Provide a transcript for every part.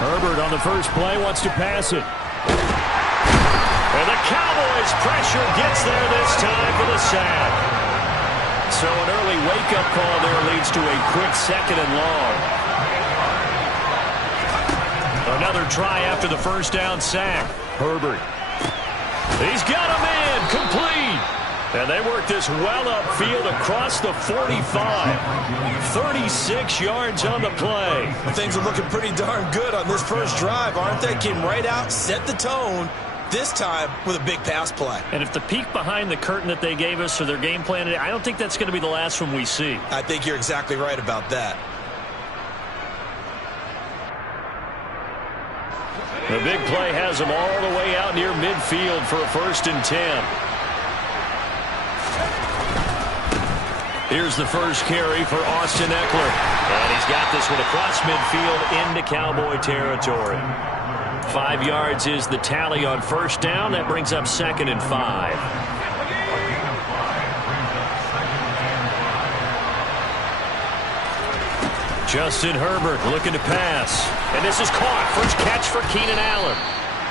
Herbert on the first play wants to pass it. And the Cowboys' pressure gets there this time for the sack. So an early wake-up call there leads to a quick 2nd and long. Another try after the first down sack. Herbert. He's got a man complete. And they work this well upfield across the 45. 36 yards on the play. Things are looking pretty darn good on this first drive, aren't they? Came right out, set the tone, this time with a big pass play. And if the peek behind the curtain that they gave us for their game plan, I don't think that's going to be the last one we see. I think you're exactly right about that. The big play has them all the way out near midfield for a 1st and 10. Here's the first carry for Austin Ekeler. And he's got this one across midfield into Cowboy territory. 5 yards is the tally on first down. That brings up 2nd and 5. Justin Herbert looking to pass. And this is caught. First catch for Keenan Allen.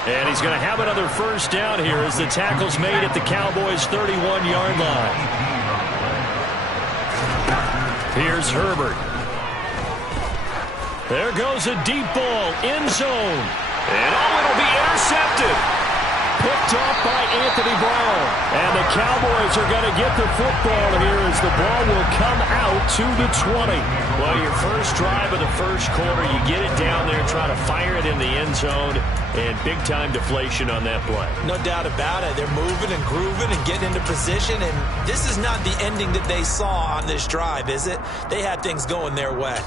And he's going to have another first down here as the tackle's made at the Cowboys' 31-yard line. Here's Herbert. There goes a deep ball, end zone. And it'll be intercepted. Picked off by Anthony Brown. And the Cowboys are going to get the football here as the ball will come out to the 20. Well, your first drive of the first quarter, you get it down there, try to fire it in the end zone, and big-time deflation on that play. No doubt about it. They're moving and grooving and getting into position, and this is not the ending that they saw on this drive, is it? They had things going their way.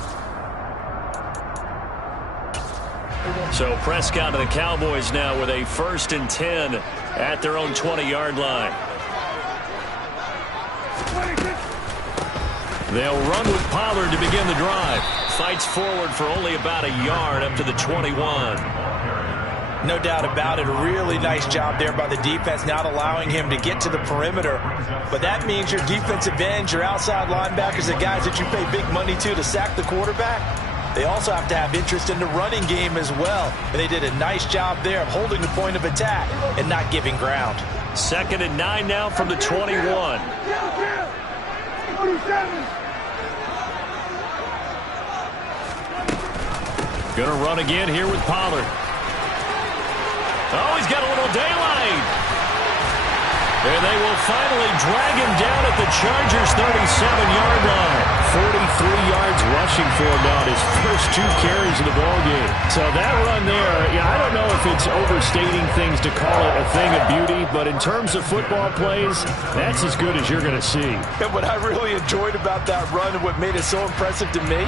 So Prescott and the Cowboys now with a 1st and 10 at their own 20-yard line. They'll run with Pollard to begin the drive. Fights forward for only about a yard up to the 21. No doubt about it. A really nice job there by the defense, not allowing him to get to the perimeter. But that means your defensive ends, your outside linebackers, the guys that you pay big money to sack the quarterback, they also have to have interest in the running game as well. And they did a nice job there of holding the point of attack and not giving ground. 2nd and 9 now from the 21. Gonna run again here with Pollard. Oh, he's got a little daylight. And they will finally drag him down at the Chargers' 37-yard line. 43 yards rushing for him now on his first 2 carries of the ballgame. So that run there, I don't know if it's overstating things to call it a thing of beauty, but in terms of football plays, that's as good as you're going to see. And what I really enjoyed about that run and what made it so impressive to me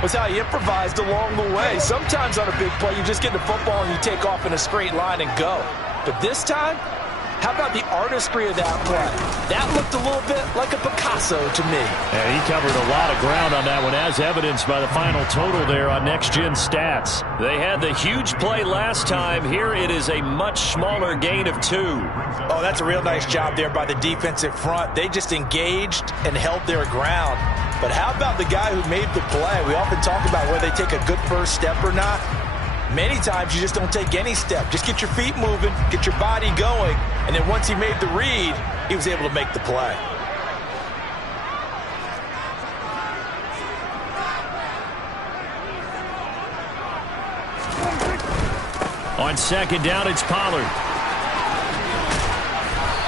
was how he improvised along the way. Sometimes on a big play, you just get the football and you take off in a straight line and go. But this time, how about the artistry of that play? That looked a little bit like a Picasso to me. Yeah, he covered a lot of ground on that one, as evidenced by the final total there on Next Gen Stats. They had the huge play last time. Here it is a much smaller gain of 2. Oh, that's a real nice job there by the defensive front. They just engaged and held their ground. But how about the guy who made the play? We often talk about whether they take a good first step or not. Many times you just don't take any step. Just get your feet moving, get your body going, and then once he made the read, he was able to make the play. On 2nd down, it's Pollard.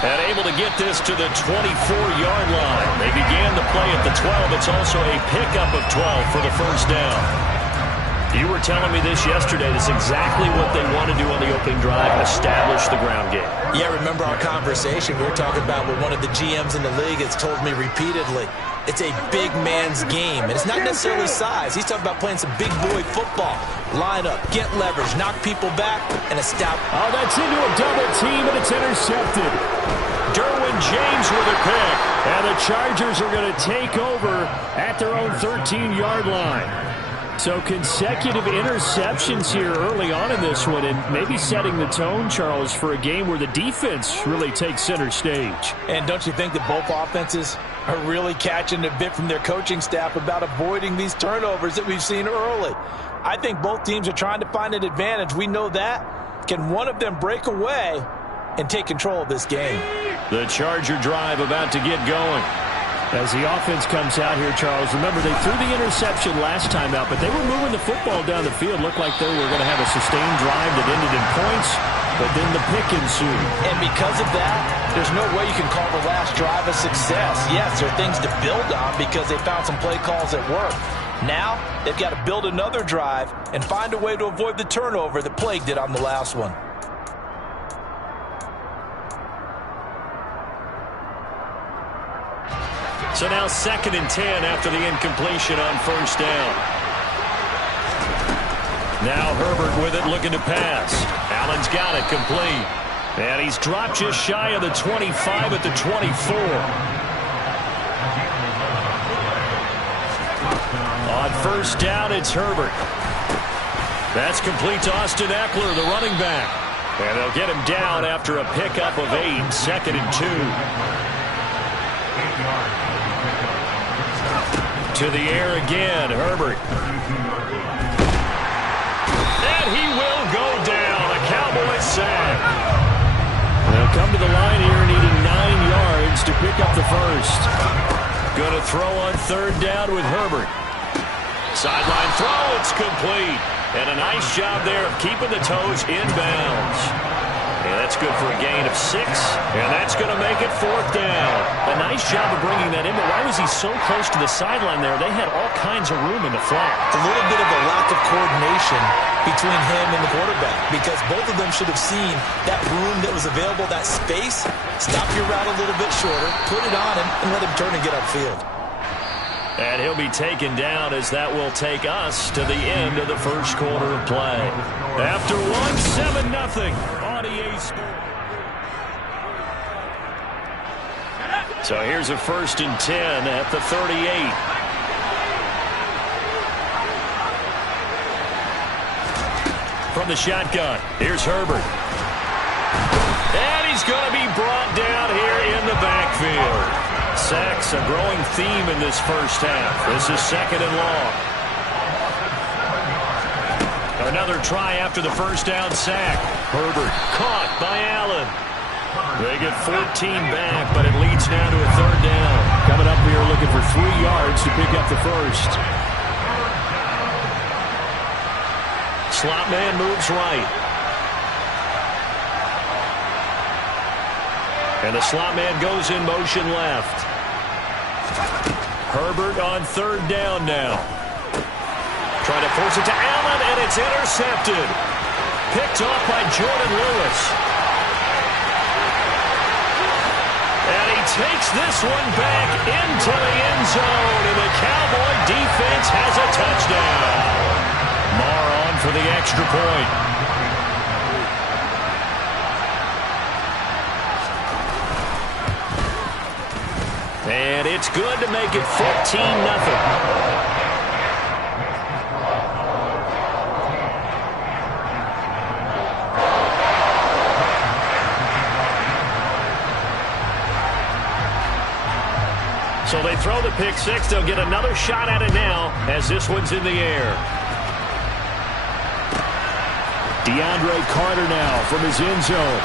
And able to get this to the 24-yard line. They began the play at the 12. It's also a pickup of 12 for the first down. You were telling me this yesterday. That's exactly what they want to do on the opening drive, establish the ground game. Yeah, remember our conversation. We were talking about what one of the GMs in the league has told me repeatedly. It's a big man's game, and it's not necessarily size. He's talking about playing some big boy football. Line up, get leverage, knock people back, and establish. Oh, that's into a double team, and it's intercepted. Derwin James with a pick, and the Chargers are going to take over at their own 13-yard line. So consecutive interceptions here early on in this one, and maybe setting the tone, Charles, for a game where the defense really takes center stage. And don't you think that both offenses are really catching a bit from their coaching staff about avoiding these turnovers that we've seen early. I think both teams are trying to find an advantage. We know that. Can one of them break away and take control of this game? The Charger drive about to get going. As the offense comes out here, Charles, remember they threw the interception last time out, but they were moving the football down the field. Looked like they were going to have a sustained drive that ended in points, but then the pick ensued. And because of that, there's no way you can call the last drive a success. Yes, there are things to build on because they found some play calls that work. Now, they've got to build another drive and find a way to avoid the turnover that plagued it on the last one. So now 2nd and 10 after the incompletion on first down. Now Herbert with it, looking to pass. Allen's got it, complete. And he's dropped just shy of the 25 at the 24. On first down, it's Herbert. That's complete to Austin Eckler, the running back. And they'll get him down after a pickup of 8, 2nd and 2. To the air again, Herbert. And he will go down. A Cowboys sack. They'll come to the line here needing 9 yards to pick up the first. Going to throw on 3rd down with Herbert. Sideline throw, it's complete. And a nice job there of keeping the toes inbounds. And that's good for a gain of 6. And that's going to make it 4th down. A nice job of bringing that in, but why was he so close to the sideline there? They had all kinds of room in the flat. A little bit of a lack of coordination between him and the quarterback because both of them should have seen that room that was available, that space. Stop your route a little bit shorter, put it on him, and let him turn and get upfield. And he'll be taken down as that will take us to the end of the first quarter of play. After 7-0 on EA Sports. So here's a 1st and 10 at the 38. From the shotgun, here's Herbert. And he's going to be brought down here in the backfield. Sacks, a growing theme in this first half. This is 2nd and long. Another try after the first down sack. Herbert caught by Allen. They get 14 back, but it leads now to a 3rd down. Coming up here looking for 3 yards to pick up the first. Slot man moves right. And the slot man goes in motion left. Herbert on 3rd down now. Trying to force it to Allen, and it's intercepted. Picked off by Jordan Lewis. And he takes this one back into the end zone, and the Cowboy defense has a touchdown. Marr on for the extra point. And it's good to make it 14-0. So they throw the pick 6. They'll get another shot at it now as this one's in the air. DeAndre Carter now from his end zone.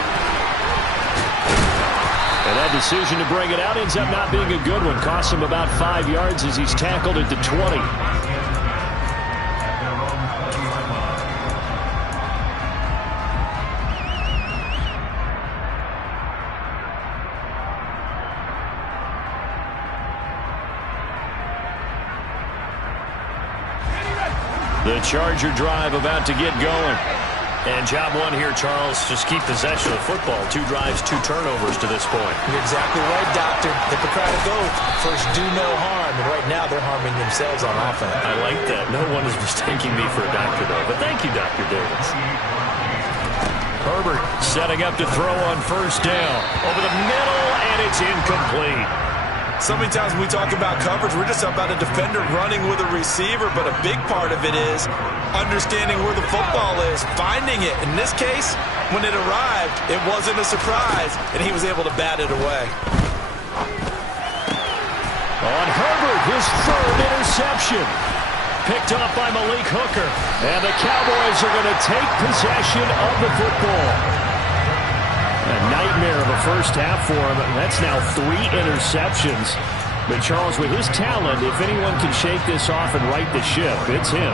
And that decision to bring it out ends up not being a good one. Costs him about 5 yards as he's tackled at the 20. The Charger drive about to get going. And job one here, Charles, just keep possession of the football. 2 drives, 2 turnovers to this point. You're exactly right, Doctor. Hippocratic oath. First, do no harm. And right now, they're harming themselves on offense. I like that. No one is mistaking me for a doctor, though. But thank you, Dr. Davis. Herbert setting up to throw on first down. Over the middle, and it's incomplete. So many times when we talk about coverage, we're just about a defender running with a receiver, but a big part of it is understanding where the football is, finding it. In this case, when it arrived, it wasn't a surprise, and he was able to bat it away. recovered his third interception. Picked up by Malik Hooker. And the Cowboys are going to take possession of the football. A nightmare of a first half for him. That's now 3 interceptions. But Charles, with his talent, if anyone can shake this off and right the ship, it's him.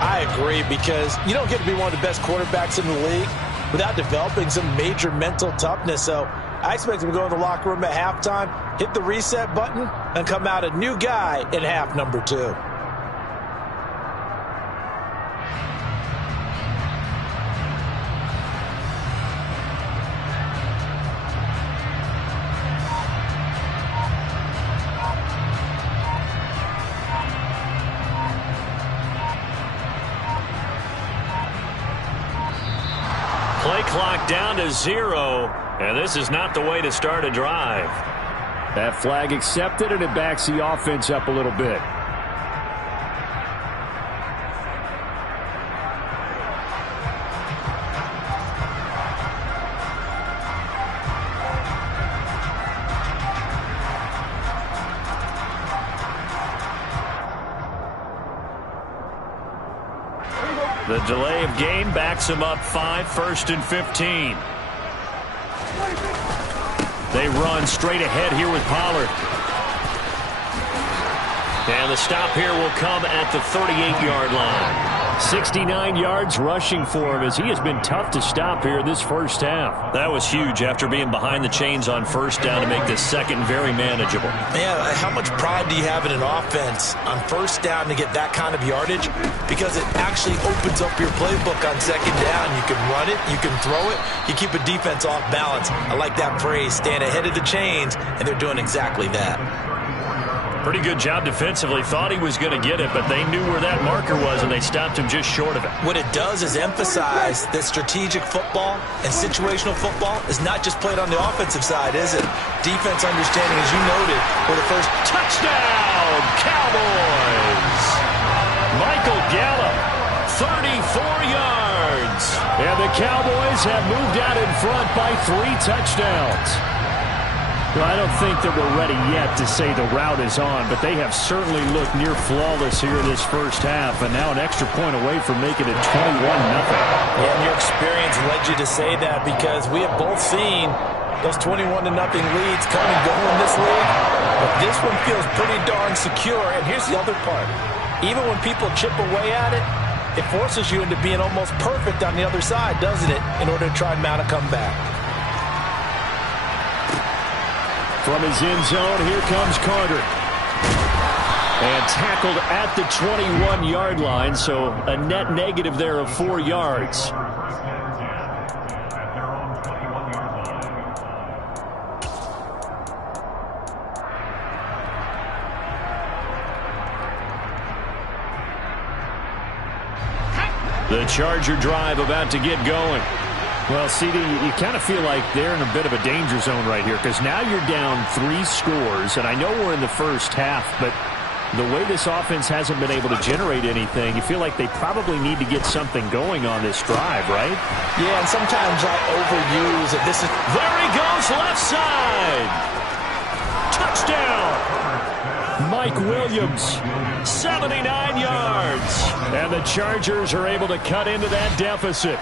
I agree, because you don't get to be one of the best quarterbacks in the league without developing some major mental toughness. So I expect him to go in the locker room at halftime, hit the reset button, and come out a new guy in half number 2. Play clock down to 0, and this is not the way to start a drive. That flag accepted, and it backs the offense up a little bit. The delay of game backs him up 5, 1st and 15. They run straight ahead here with Pollard. And the stop here will come at the 38-yard line. 69 yards rushing for him, as he has been tough to stop here this first half. That was huge after being behind the chains on first down to make this second very manageable. Man, how much pride do you have in an offense on first down to get that kind of yardage? Because it actually opens up your playbook on second down. You can run it, you can throw it, you keep a defense off balance. I like that phrase, stand ahead of the chains, and they're doing exactly that. Pretty good job defensively. Thought he was going to get it, but they knew where that marker was, and they stopped him just short of it. What it does is emphasize that strategic football and situational football is not just played on the offensive side, is it? Defense understanding, as you noted, for the first touchdown, Cowboys! Michael Gallup, 34 yards. And the Cowboys have moved out in front by 3 touchdowns. Well, I don't think that we're ready yet to say the route is on, but they have certainly looked near flawless here this first half, and now an extra point away from making it 21-0. Yeah, and your experience led you to say that, because we have both seen those 21-0 leads come and go in this league, but this one feels pretty darn secure. And here's the other part. Even when people chip away at it, it forces you into being almost perfect on the other side, doesn't it, in order to try and mount a comeback. From his end zone, here comes Carter. And tackled at the 21-yard line, so a net negative there of 4 yards. The Charger drive about to get going. Well, CD, you kind of feel like they're in a bit of a danger zone right here, because now you're down 3 scores, and I know we're in the first half, but the way this offense hasn't been able to generate anything, you feel like they probably need to get something going on this drive, right? Yeah, and sometimes I overuse it. There he goes, left side! Touchdown! Mike Williams, 79 yards. And the Chargers are able to cut into that deficit.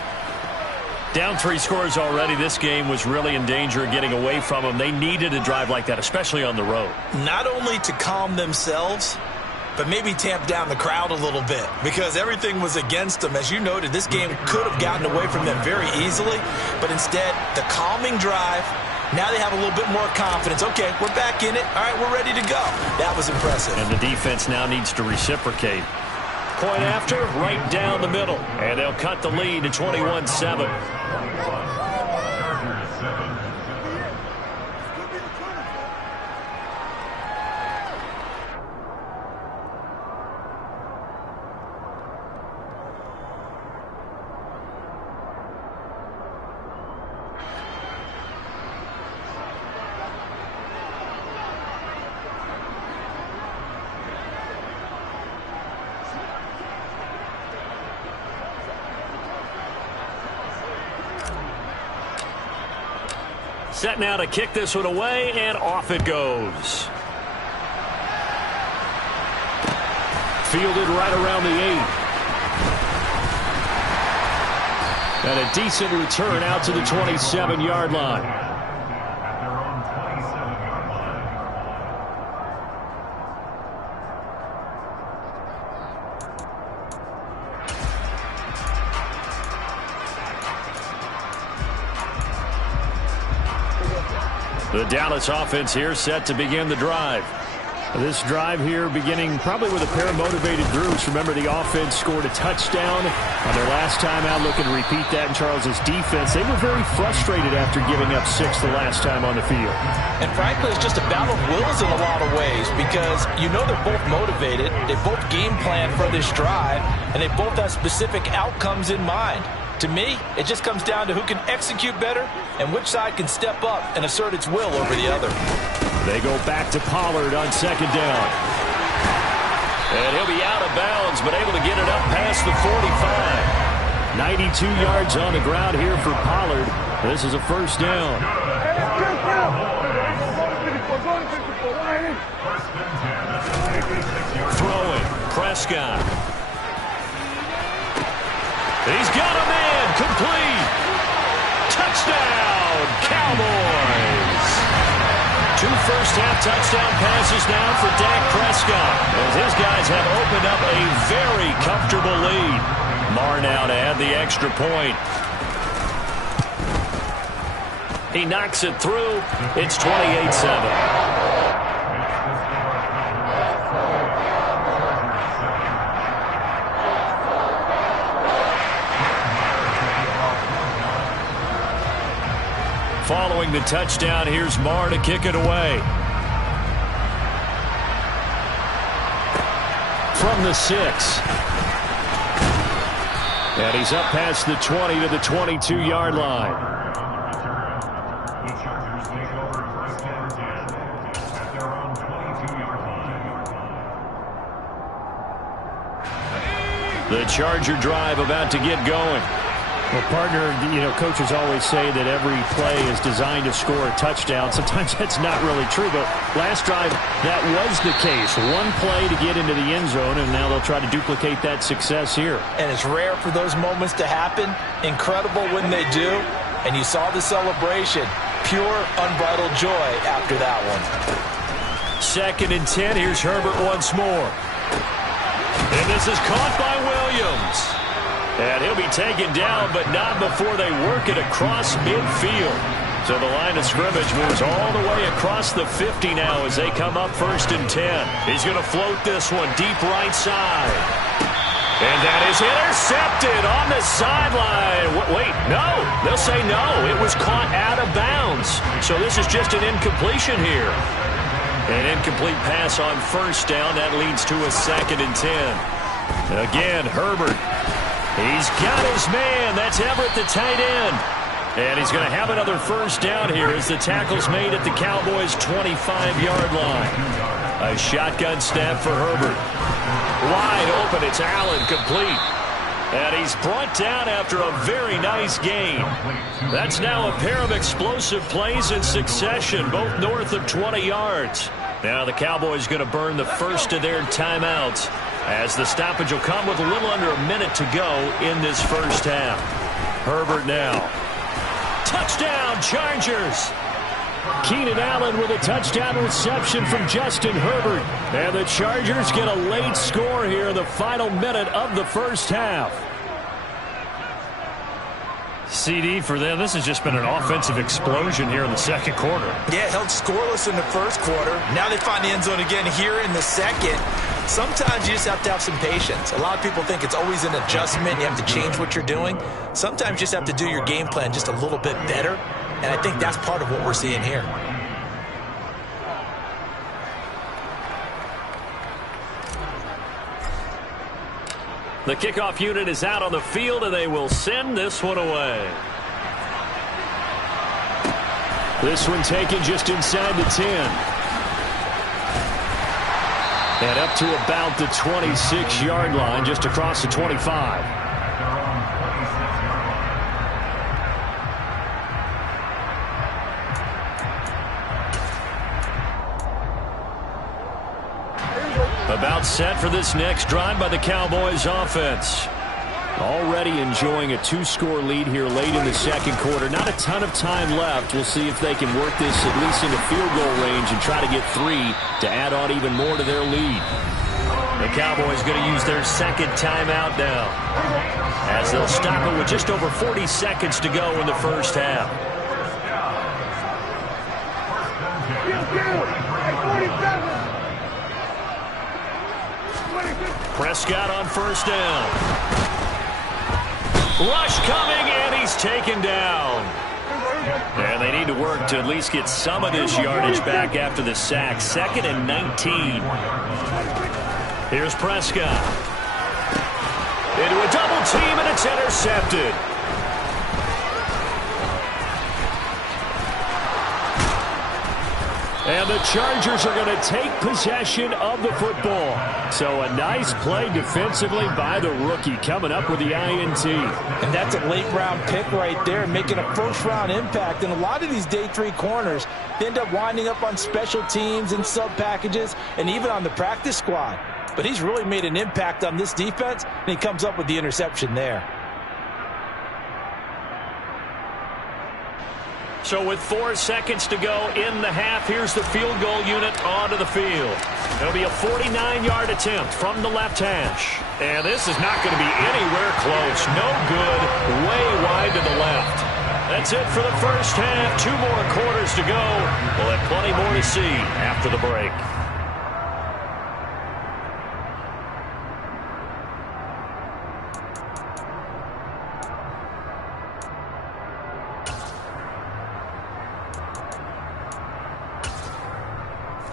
Down 3 scores already. This game was really in danger of getting away from them. They needed a drive like that, especially on the road. Not only to calm themselves, but maybe tamp down the crowd a little bit, because everything was against them. As you noted, this game could have gotten away from them very easily, but instead, the calming drive, now they have a little bit more confidence. Okay, we're back in it. All right, we're ready to go. That was impressive. And the defense now needs to reciprocate. Point after, right down the middle. And they'll cut the lead to 21-7. Set now to kick this one away, and off it goes. fielded right around the 8. And a decent return out to the 27-yard line. The Dallas offense here set to begin the drive. This drive here beginning probably with a pair of motivated groups. Remember, the offense scored a touchdown on their last time out. Looking to repeat that in Charles's defense. They were very frustrated after giving up 6 the last time on the field. And frankly, it's just a battle of wills in a lot of ways because you know they're both motivated. They both game plan for this drive, and they both have specific outcomes in mind. To me, it just comes down to who can execute better and which side can step up and assert its will over the other. They go back to Pollard on second down. And he'll be out of bounds, but able to get it up past the 45. 92 yards on the ground here for Pollard. This is a first down. Throwing, Prescott. He's got a man, complete. Touchdown, Cowboys. 2 first-half touchdown passes now for Dak Prescott, as his guys have opened up a very comfortable lead. Marr now to add the extra point. He knocks it through. It's 28-7. Following the touchdown, here's Marr to kick it away. From the 6. And he's up past the 20 to the 22-yard line. The Charger drive about to get going. Well, partner, coaches always say that every play is designed to score a touchdown. Sometimes that's not really true, but last drive, that was the case. One play to get into the end zone, and now they'll try to duplicate that success here. And it's rare for those moments to happen. Incredible when they do. And you saw the celebration. Pure, unbridled joy after that one. 2nd and 10. Here's Herbert once more. And this is caught by Williams. And he'll be taken down, but not before they work it across midfield. So the line of scrimmage moves all the way across the 50 now as they come up 1st and 10. He's going to float this one deep right side. And that is intercepted on the sideline. Wait, no. They'll say no. It was caught out of bounds. So this is just an incompletion here. An incomplete pass on 1st down. That leads to a 2nd and 10. Again, Herbert. He's got his man. That's Everett, the tight end. And he's going to have another 1st down here as the tackle's made at the Cowboys' 25-yard line. A shotgun snap for Herbert. Wide open. It's Allen, complete. And he's brought down after a very nice gain. That's now a pair of explosive plays in succession, both north of 20 yards. Now the Cowboys going to burn the first of their timeouts, as the stoppage will come with a little under a minute to go in this first half. Herbert now. Touchdown, Chargers! Keenan Allen with a touchdown reception from Justin Herbert. And the Chargers get a late score here in the final minute of the first half. CD, for them, this has just been an offensive explosion here in the second quarter. Yeah, held scoreless in the first quarter. Now they find the end zone again here in the second. Sometimes you just have to have some patience. A lot of people think it's always an adjustment. You have to change what you're doing. Sometimes you just have to do your game plan just a little bit better. And I think that's part of what we're seeing here. The kickoff unit is out on the field, and they will send this one away. This one taken just inside the 10. And up to about the 26-yard line, just across the 25. About set for this next drive by the Cowboys offense. Already enjoying a 2-score lead here late in the second quarter. Not a ton of time left. We'll see if they can work this at least into field goal range and try to get 3 to add on even more to their lead. The Cowboys going to use their second timeout now, as they'll stop it with just over 40 seconds to go in the first half. Prescott on first down. Rush coming, and he's taken down. And they need to work to at least get some of this yardage back after the sack. 2nd and 19. Here's Prescott. Into a double team, and it's intercepted. And the Chargers are going to take possession of the football. So a nice play defensively by the rookie, coming up with the INT. And that's a late-round pick right there, making a first-round impact. And a lot of these day 3 corners end up winding up on special teams and sub-packages and even on the practice squad. But he's really made an impact on this defense, and he comes up with the interception there. So with 4 seconds to go in the half, here's the field goal unit onto the field. It'll be a 49-yard attempt from the left hash. And this is not going to be anywhere close. No good. Way wide to the left. That's it for the first half. 2 more quarters to go. We'll have plenty more to see after the break.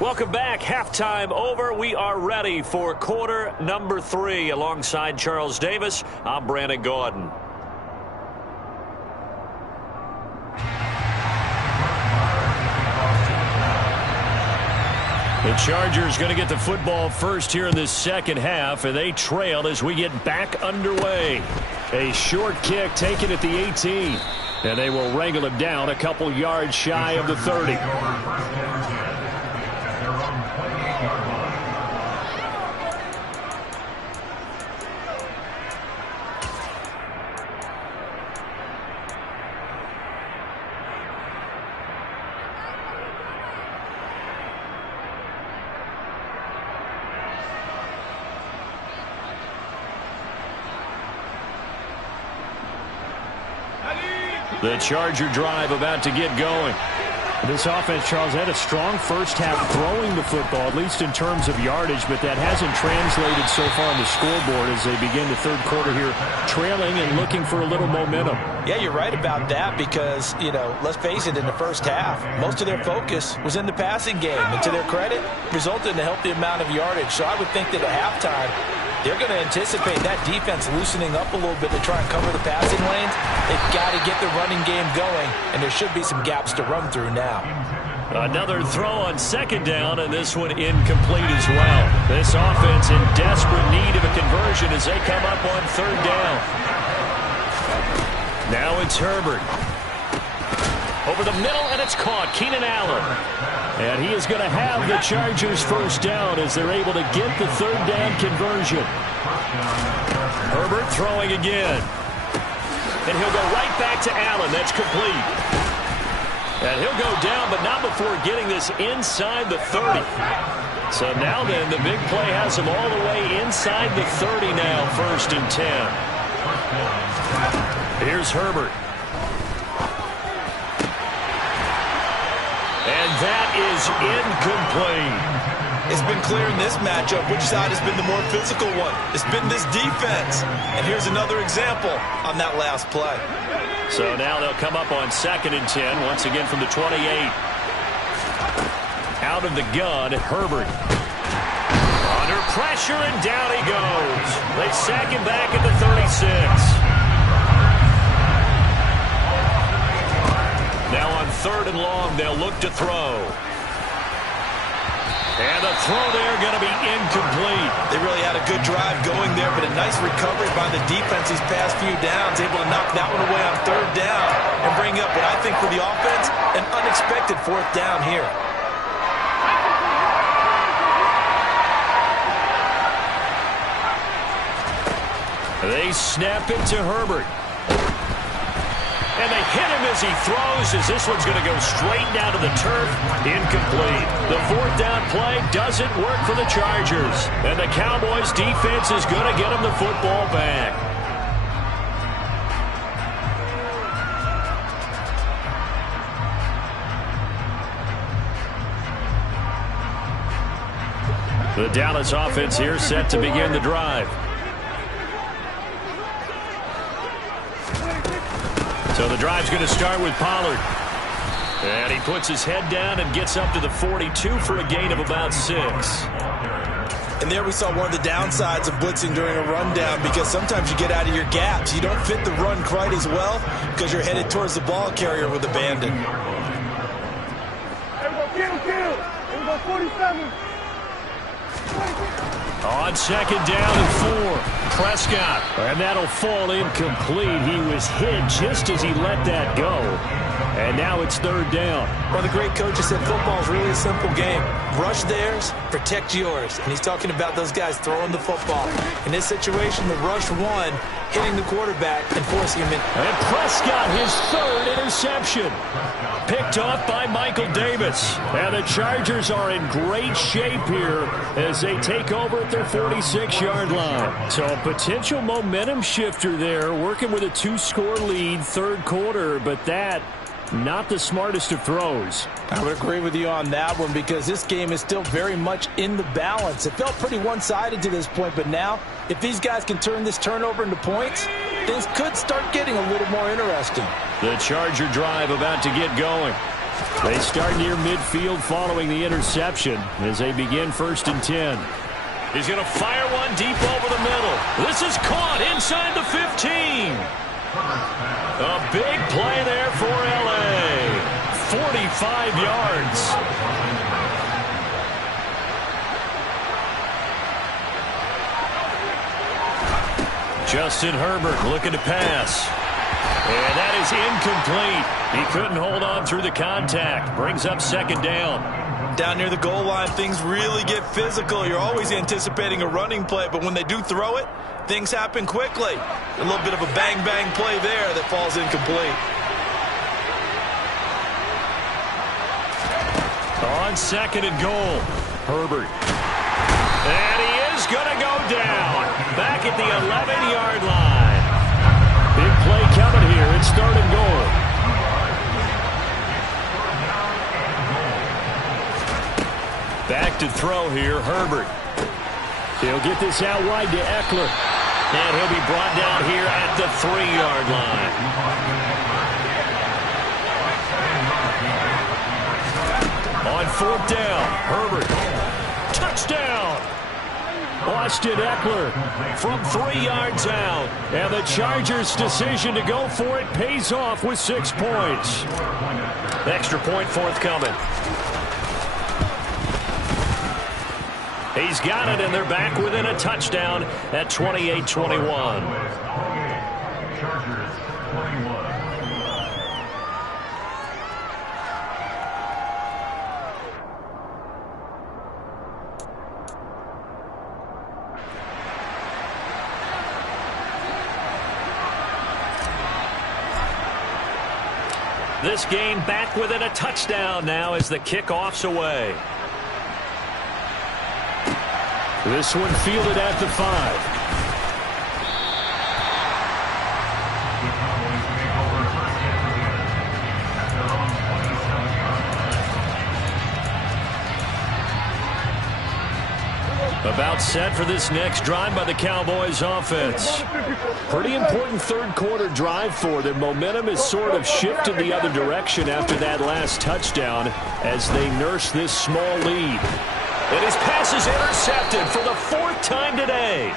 Welcome back. Halftime over. We are ready for quarter number 3. Alongside Charles Davis, I'm Brandon Gaudin. The Chargers going to get the football first here in this second half, and they trail as we get back underway. A short kick taken at the 18, and they will wrangle him down a couple yards shy of the 30. The Charger drive about to get going. This offense, Charles, had a strong first half throwing the football, at least in terms of yardage, but that hasn't translated so far on the scoreboard as they begin the third quarter here, trailing and looking for a little momentum. Yeah, you're right about that because, let's face it, in the first half, most of their focus was in the passing game. And to their credit, resulted in a healthy amount of yardage. So I would think that at halftime, they're going to anticipate that defense loosening up a little bit to try and cover the passing lanes. They've got to get the running game going, and there should be some gaps to run through now. Another throw on second down, and this one incomplete as well. This offense in desperate need of a conversion as they come up on third down. Now it's Herbert. Over the middle, and it's caught. Keenan Allen. And he is going to have the Chargers first down as they're able to get the third down conversion. Herbert throwing again. And he'll go right back to Allen. That's complete. And he'll go down, but not before getting this inside the 30. So now then, the big play has him all the way inside the 30 now, 1st and 10. Here's Herbert. And that is incomplete. It's been clear in this matchup which side has been the more physical one. It's been this defense. And here's another example on that last play. So now they'll come up on 2nd and 10, once again from the 28. Out of the gun, Herbert. Under pressure, and down he goes. They sack him back at the 36. Now on 3rd and long, they'll look to throw. And the throw there going to be incomplete. They really had a good drive going there, but a nice recovery by the defense these past few downs, able to knock that one away on 3rd down and bring up what I think for the offense, an unexpected 4th down here. They snap it to Herbert. And they hit him as he throws, as this one's going to go straight down to the turf. Incomplete. The fourth down play doesn't work for the Chargers. And the Cowboys defense is going to get them the football back. The Dallas offense here set to begin the drive. So the drive's going to start with Pollard. And he puts his head down and gets up to the 42 for a gain of about 6. And there we saw one of the downsides of blitzing during a rundown, because sometimes you get out of your gaps. You don't fit the run quite as well because you're headed towards the ball carrier with abandon. Here we go, 47. On second down and 4, Prescott. And that'll fall incomplete. He was hit just as he let that go. And now it's third down. Well, the great coach has said football is really a simple game. Rush theirs, protect yours. And he's talking about those guys throwing the football. In this situation, the rush one, hitting the quarterback and forcing him in. And Prescott, his third interception. Picked off by Michael Davis. And the Chargers are in great shape here as they take over at their 46-yard line. So a potential momentum shifter there, working with a 2-score lead, third quarter, but that not the smartest of throws. I would agree with you on that one, because this game is still very much in the balance. It felt pretty one-sided to this point, but now if these guys can turn this turnover into points, things could start getting a little more interesting. The Charger drive about to get going. They start near midfield following the interception as they begin 1st and 10. He's going to fire one deep over the middle. This is caught inside the 15. A big play there for L.A. 45 yards. Justin Herbert looking to pass. And that is incomplete. He couldn't hold on through the contact. Brings up second down. Down near the goal line, things really get physical. You're always anticipating a running play, but when they do throw it, things happen quickly. A little bit of a bang-bang play there that falls incomplete. On second and goal, Herbert. And he is going to go down. Back at the 11-yard line. Big play coming here. It's third and goal. Back to throw here, Herbert. He'll get this out wide to Eckler. And he'll be brought down here at the 3-yard line. On fourth down, Herbert. Touchdown! Austin Eckler from 3 yards out. And the Chargers' decision to go for it pays off with 6 points. Extra point forthcoming. He's got it, and they're back within a touchdown at 28-21. Chargers 21. This game back within a touchdown now as the kickoff's away. This one fielded at the 5. About set for this next drive by the Cowboys offense. Pretty important third quarter drive for them. Momentum has sort of shifted the other direction after that last touchdown as they nurse this small lead. And his pass is intercepted for the 4th time today.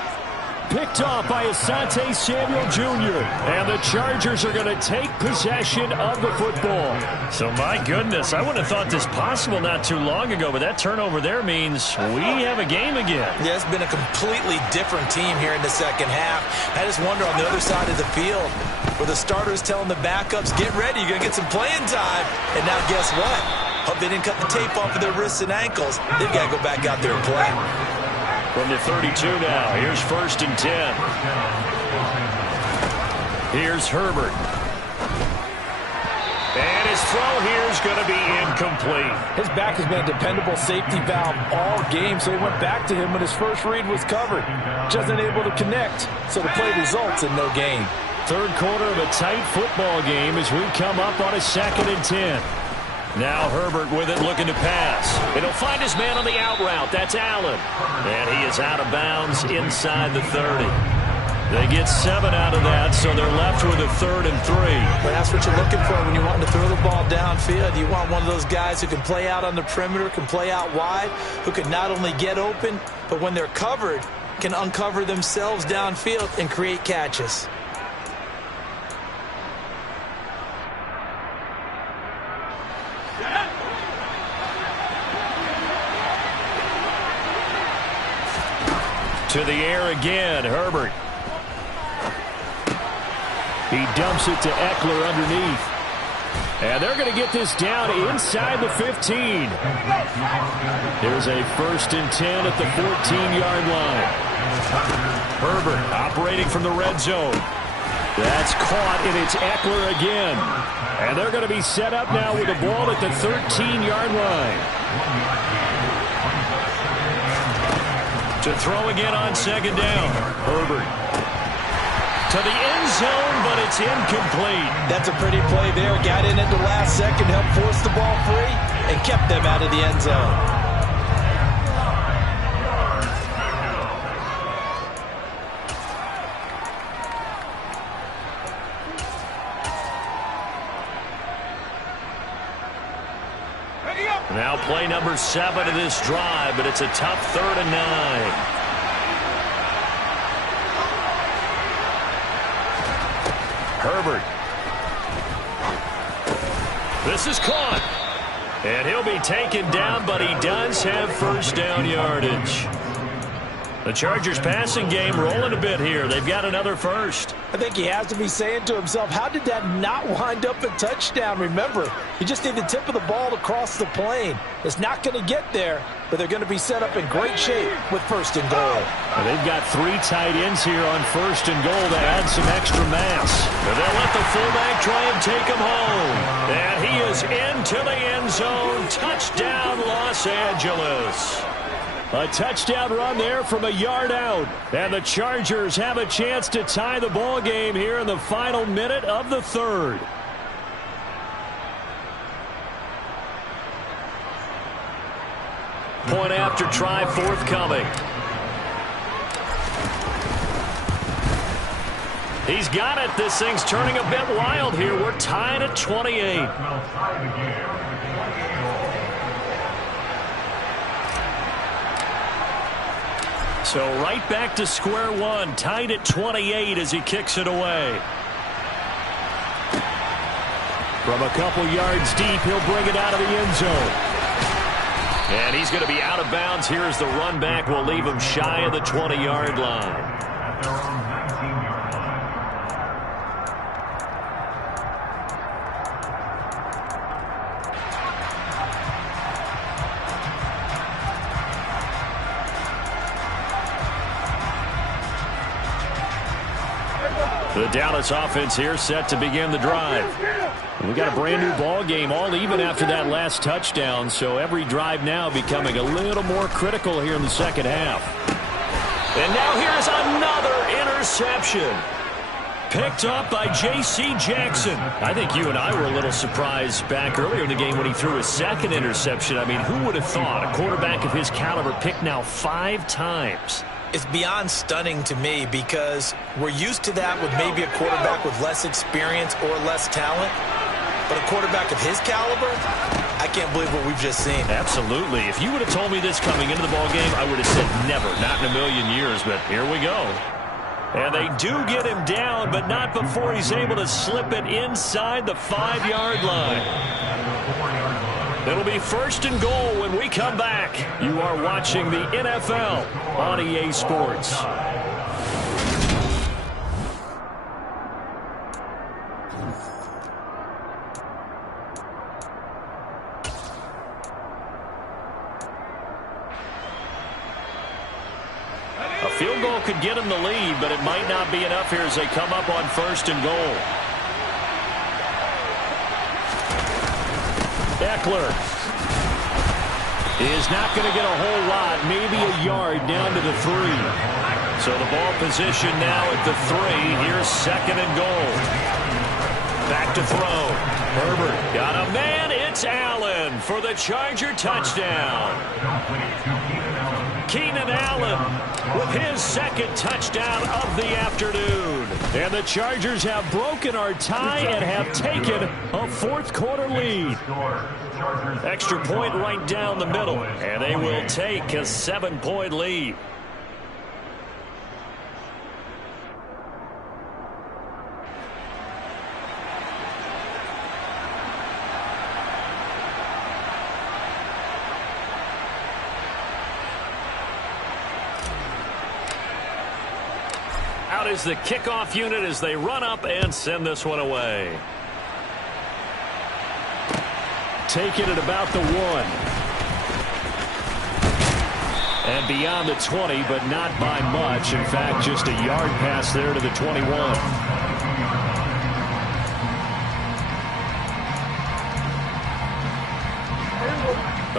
Picked off by Asante Samuel Jr. And the Chargers are going to take possession of the football. So, my goodness, I wouldn't have thought this possible not too long ago, but that turnover there means we have a game again. Yeah, it's been a completely different team here in the second half. I just wonder on the other side of the field, where the starters telling the backups, get ready, you're going to get some playing time. And now guess what? Hope they didn't cut the tape off of their wrists and ankles. They've got to go back out there and play. From the 32 now, here's 1st and 10. Here's Herbert. And his throw here is going to be incomplete. His back has been a dependable safety valve all game, so he went back to him when his first read was covered. Just unable to connect, so the play results in no gain. Third quarter of a tight football game as we come up on a 2nd and 10. Now Herbert with it, looking to pass. And he'll find his man on the out route. That's Allen. And he is out of bounds inside the 30. They get 7 out of that, so they're left with a 3rd and 3. But that's what you're looking for when you're wanting to throw the ball downfield. You want one of those guys who can play out on the perimeter, can play out wide, who can not only get open, but when they're covered, can uncover themselves downfield and create catches. To the air again, Herbert. He dumps it to Eckler underneath. And they're going to get this down inside the 15. There's a 1st and 10 at the 14-yard line. Herbert operating from the red zone. That's caught, and it's Eckler again. And they're going to be set up now with the ball at the 13-yard line. To throw again on 2nd down. Herbert. To the end zone, but it's incomplete. That's a pretty play there. Got in at the last second, helped force the ball free, and kept them out of the end zone. Now play number 7 of this drive, but it's a tough 3rd and 9. Herbert. This is caught. And he'll be taken down, but he does have 1st down yardage. The Chargers passing game rolling a bit here. They've got another 1st. I think he has to be saying to himself, how did that not wind up a touchdown? Remember, you just need the tip of the ball to cross the plane. It's not going to get there, but they're going to be set up in great shape with 1st and goal. Well, they've got 3 tight ends here on 1st and goal to add some extra mass. And they'll let the fullback try and take him home. And he is into the end zone. Touchdown, Los Angeles. A touchdown run there from a yard out. And the Chargers have a chance to tie the ball game here in the final minute of the 3rd. Point after try forthcoming. He's got it. This thing's turning a bit wild here. We're tied at 28. So right back to square one, tied at 28 as he kicks it away. From a couple yards deep, he'll bring it out of the end zone. And he's going to be out of bounds here as the run back will leave him shy of the 20-yard line. The Dallas offense here set to begin the drive. We got a brand new ball game, all even after that last touchdown, so every drive now becoming a little more critical here in the second half. And now here's another interception. Picked up by J.C. Jackson. I think you and I were a little surprised back earlier in the game when he threw his 2nd interception. I mean, who would have thought a quarterback of his caliber picked now 5 times? It's beyond stunning to me because we're used to that with maybe a quarterback with less experience or less talent. But a quarterback of his caliber, I can't believe what we've just seen. Absolutely. If you would have told me this coming into the ballgame, I would have said never, not in a million years. But here we go. And they do get him down, but not before he's able to slip it inside the 5-yard line. It'll be 1st and goal when we come back. You are watching the NFL on EA Sports. A field goal could get them the lead, but it might not be enough here as they come up on 1st and goal. Eckler is not going to get a whole lot, maybe a yard down to the 3. So the ball position now at the 3. Here's 2nd and goal. Back to throw. Herbert got a man. It's Allen for the Charger touchdown. Keenan Allen with his 2nd touchdown of the afternoon. And the Chargers have broken our tie and have taken a 4th quarter lead. Extra point right down the middle, and they will take a 7-point lead. Out is the kickoff unit as they run up and send this one away. Taking it about the 1. And beyond the 20, but not by much. In fact, just a yard pass there to the 21.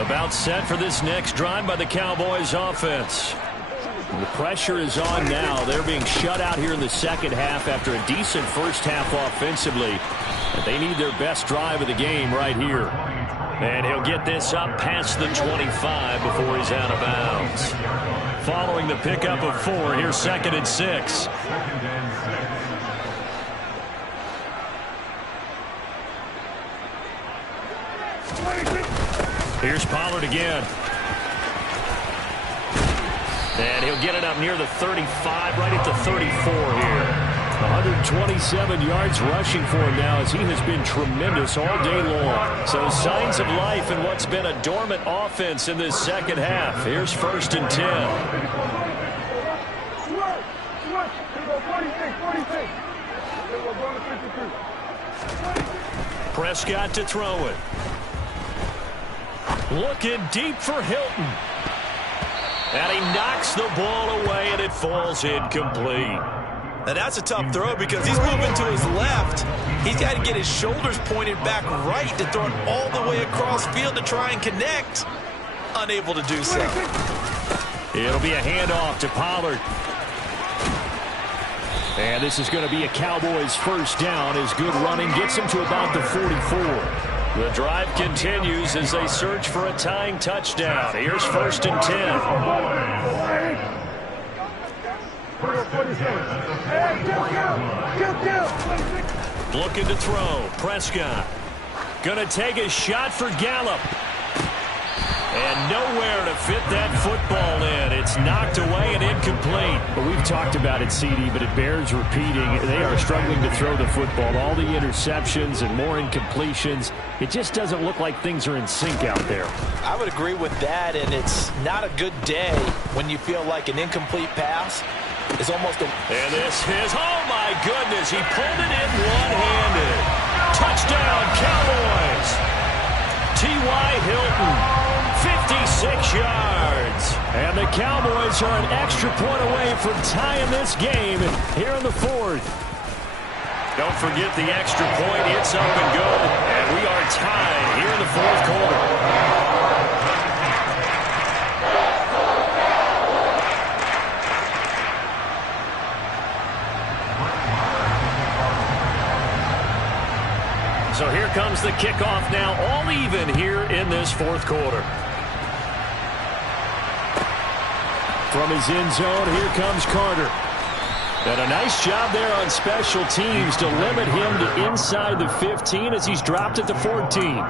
About set for this next drive by the Cowboys offense. The pressure is on now. They're being shut out here in the second half after a decent first half offensively. They need their best drive of the game right here. And he'll get this up past the 25 before he's out of bounds. Following the pickup of 4, here's 2nd and 6. Here's Pollard again. And he'll get it up near the 35, right at the 34 here. 127 yards rushing for him now as he has been tremendous all day long. So signs of life in what's been a dormant offense in this second half. Here's 1st and 10. Prescott to throw it. Looking deep for Hilton. And he knocks the ball away, and it falls incomplete. Now that's a tough throw because he's moving to his left. He's got to get his shoulders pointed back right to throw it all the way across field to try and connect. Unable to do so. It'll be a handoff to Pollard. And this is going to be a Cowboys first down as good running gets him to about the 44. The drive continues as they search for a tying touchdown. Here's 1st and 10. Looking to throw. Prescott. Gonna take a shot for Gallup. And nowhere to fit that football in. It's knocked away and incomplete. But we've talked about it, CD, but it bears repeating. They are struggling to throw the football. All the interceptions and more incompletions. It just doesn't look like things are in sync out there. I would agree with that, and it's not a good day when you feel like an incomplete pass is almost a... And this is, oh my goodness, he pulled it in one-handed. Touchdown, Cowboys. T.Y. Hilton. 56 yards. And the Cowboys are an extra point away from tying this game here in the 4th. Don't forget the extra point. It's up and good. And we are tied here in the 4th quarter. So here comes the kickoff now, all even here in this 4th quarter. From his end zone, here comes Carter. And a nice job there on special teams to limit him to inside the 15 as he's dropped at the 14.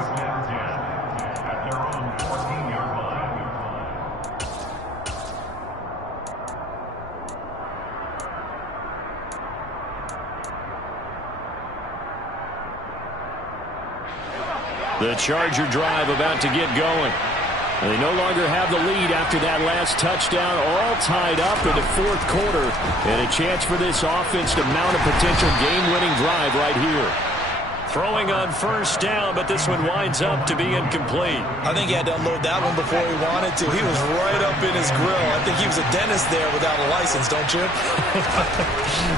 The Charger drive about to get going. They no longer have the lead after that last touchdown, all tied up in the 4th quarter. And a chance for this offense to mount a potential game-winning drive right here. Throwing on first down, but this one winds up to be incomplete. I think he had to unload that one before he wanted to. He was right up in his grill. I think he was a dentist there without a license, don't you?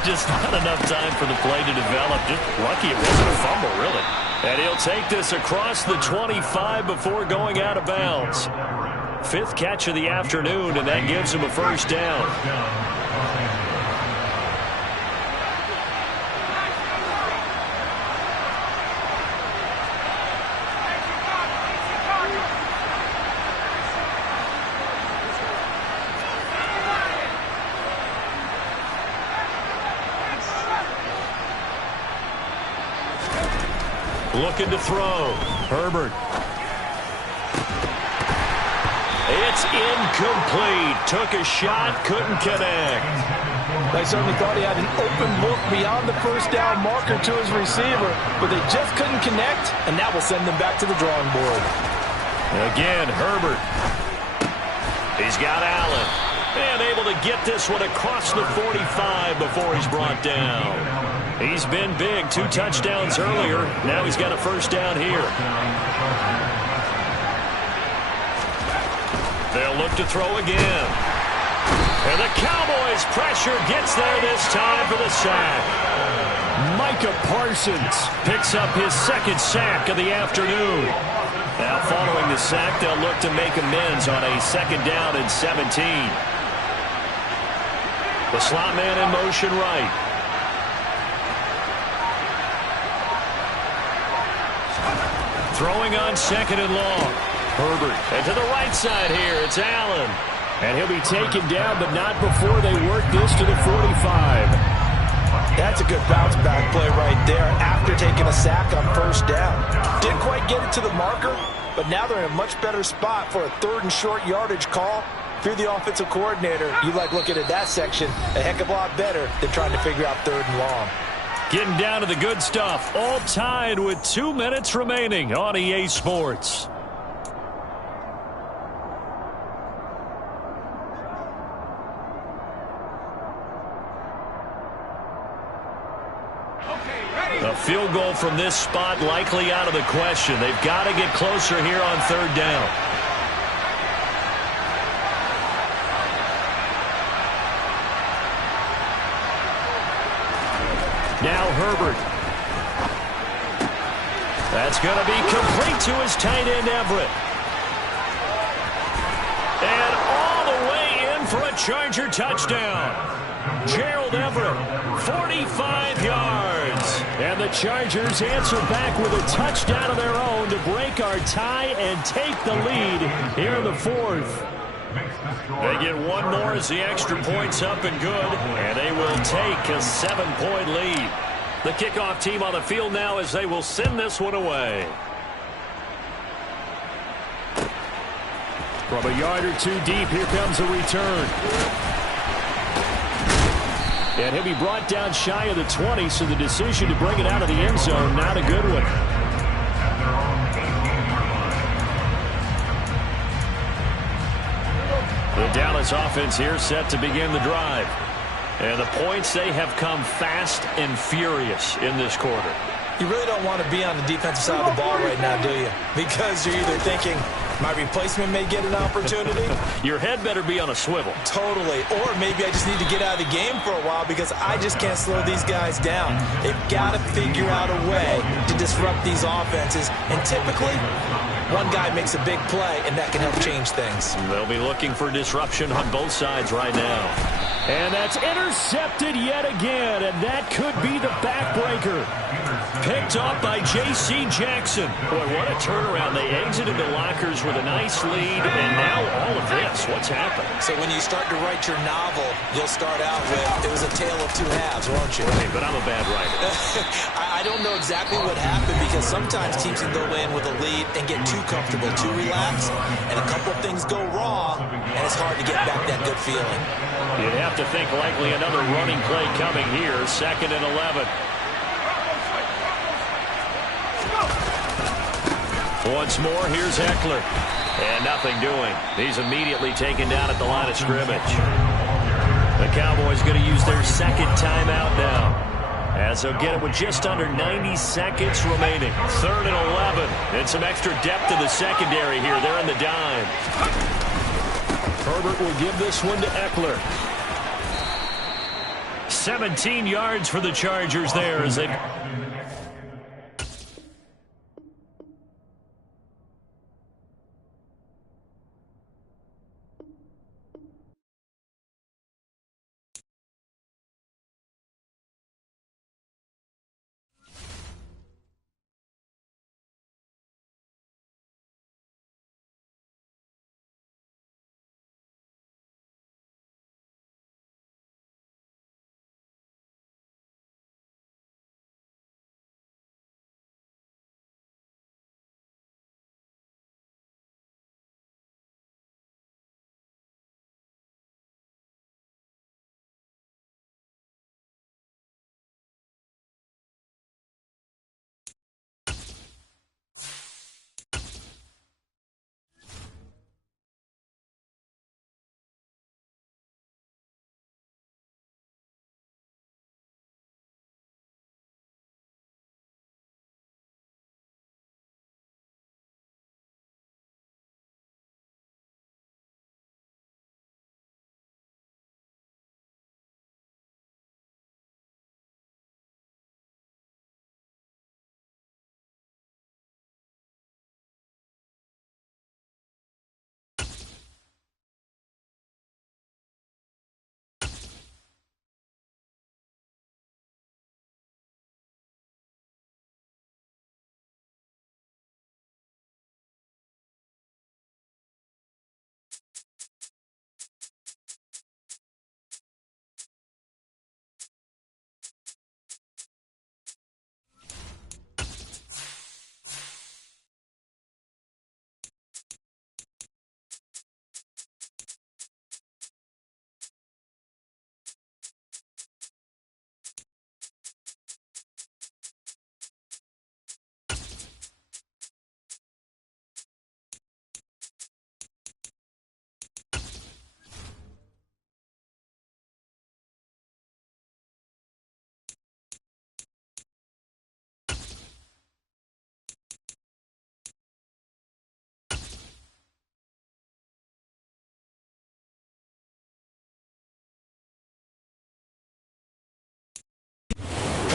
Just not enough time for the play to develop. Just lucky it wasn't a fumble, really. And he'll take this across the 25 before going out of bounds. 5th catch of the afternoon, and that gives him a first down. Looking to throw. Herbert. It's incomplete. Took a shot, couldn't connect. They certainly thought he had an open look beyond the first down marker to his receiver, but they just couldn't connect, and that will send them back to the drawing board. Again, Herbert. He's got Allen. And able to get this one across the 45 before he's brought down. He's been big. 2 touchdowns earlier. Now he's got a first down here. They'll look to throw again. And the Cowboys' pressure gets there this time for the sack. Micah Parsons picks up his 2nd sack of the afternoon. Now following the sack, they'll look to make amends on a 2nd down and 17. The slot man in motion right. Throwing on 2nd and long. Herbert. And to the right side here, it's Allen. And he'll be taken down, but not before they work this to the 45. That's a good bounce back play right there after taking a sack on first down. Didn't quite get it to the marker, but now they're in a much better spot for a 3rd and short yardage call. If you're the offensive coordinator, you like looking at that section a heck of a lot better than trying to figure out 3rd and long. Getting down to the good stuff. All tied with 2 minutes remaining on EA Sports. A field goal from this spot likely out of the question. They've got to get closer here on 3rd down. Now Herbert. That's going to be complete to his tight end, Everett. And all the way in for a Charger touchdown. Gerald Everett, 45 yards. And the Chargers answer back with a touchdown of their own to break our tie and take the lead here in the 4th. They get one more as the extra point's up and good, and they will take a 7-point lead. The kickoff team on the field now as they will send this one away. From a yard or 2 deep, here comes a return. And he'll be brought down shy of the 20, so the decision to bring it out of the end zone, not a good one. The Dallas offense here set to begin the drive. And the points, they have come fast and furious in this quarter. You really don't want to be on the defensive side of the ball right now, do you? Because you're either thinking, my replacement may get an opportunity. Your head better be on a swivel. Totally. Or maybe I just need to get out of the game for a while because I just can't slow these guys down. They've got to figure out a way to disrupt these offenses. And typically, one guy makes a big play, and that can help change things. They'll be looking for disruption on both sides right now. And that's intercepted yet again, and that could be the backbreaker. Picked up by J.C. Jackson. Boy, what a turnaround. They exited the lockers with a nice lead, and now all of this. What's happened? So when you start to write your novel, you'll start out with, it was a tale of 2 halves, won't you? Hey, but I'm a bad writer. I don't know exactly what happened because sometimes teams can go in with a lead and get too comfortable, too relaxed, and a couple of things go wrong, and it's hard to get back that good feeling. You'd have to think likely another running play coming here, 2nd and 11. Once more, here's Eckler. And nothing doing. He's immediately taken down at the line of scrimmage. The Cowboys going to use their 2nd timeout now. As they'll get it with just under 90 seconds remaining. 3rd and 11. And some extra depth to the secondary here. They're in the dime. Herbert will give this one to Eckler. 17 yards for the Chargers there as they...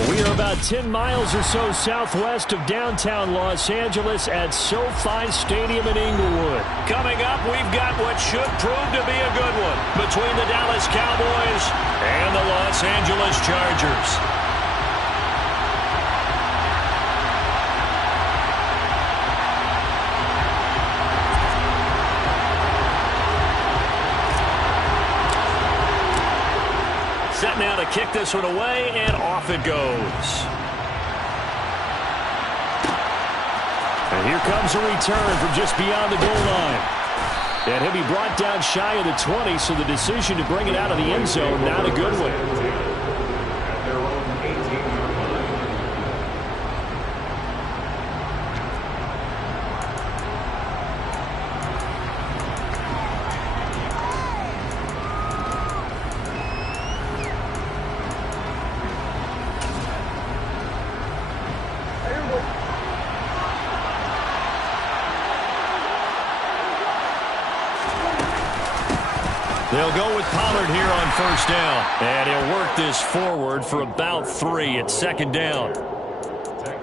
We are about 10 miles or so southwest of downtown Los Angeles at SoFi Stadium in Inglewood. Coming up, we've got what should prove to be a good one between the Dallas Cowboys and the Los Angeles Chargers. Set now to kick this one away, and off it goes. And here comes a return from just beyond the goal line. And he'll be brought down shy of the 20, so the decision to bring it out of the end zone, not a good one. They'll go with Pollard here on 1st down. And he'll work this forward for about 3 at 2nd down.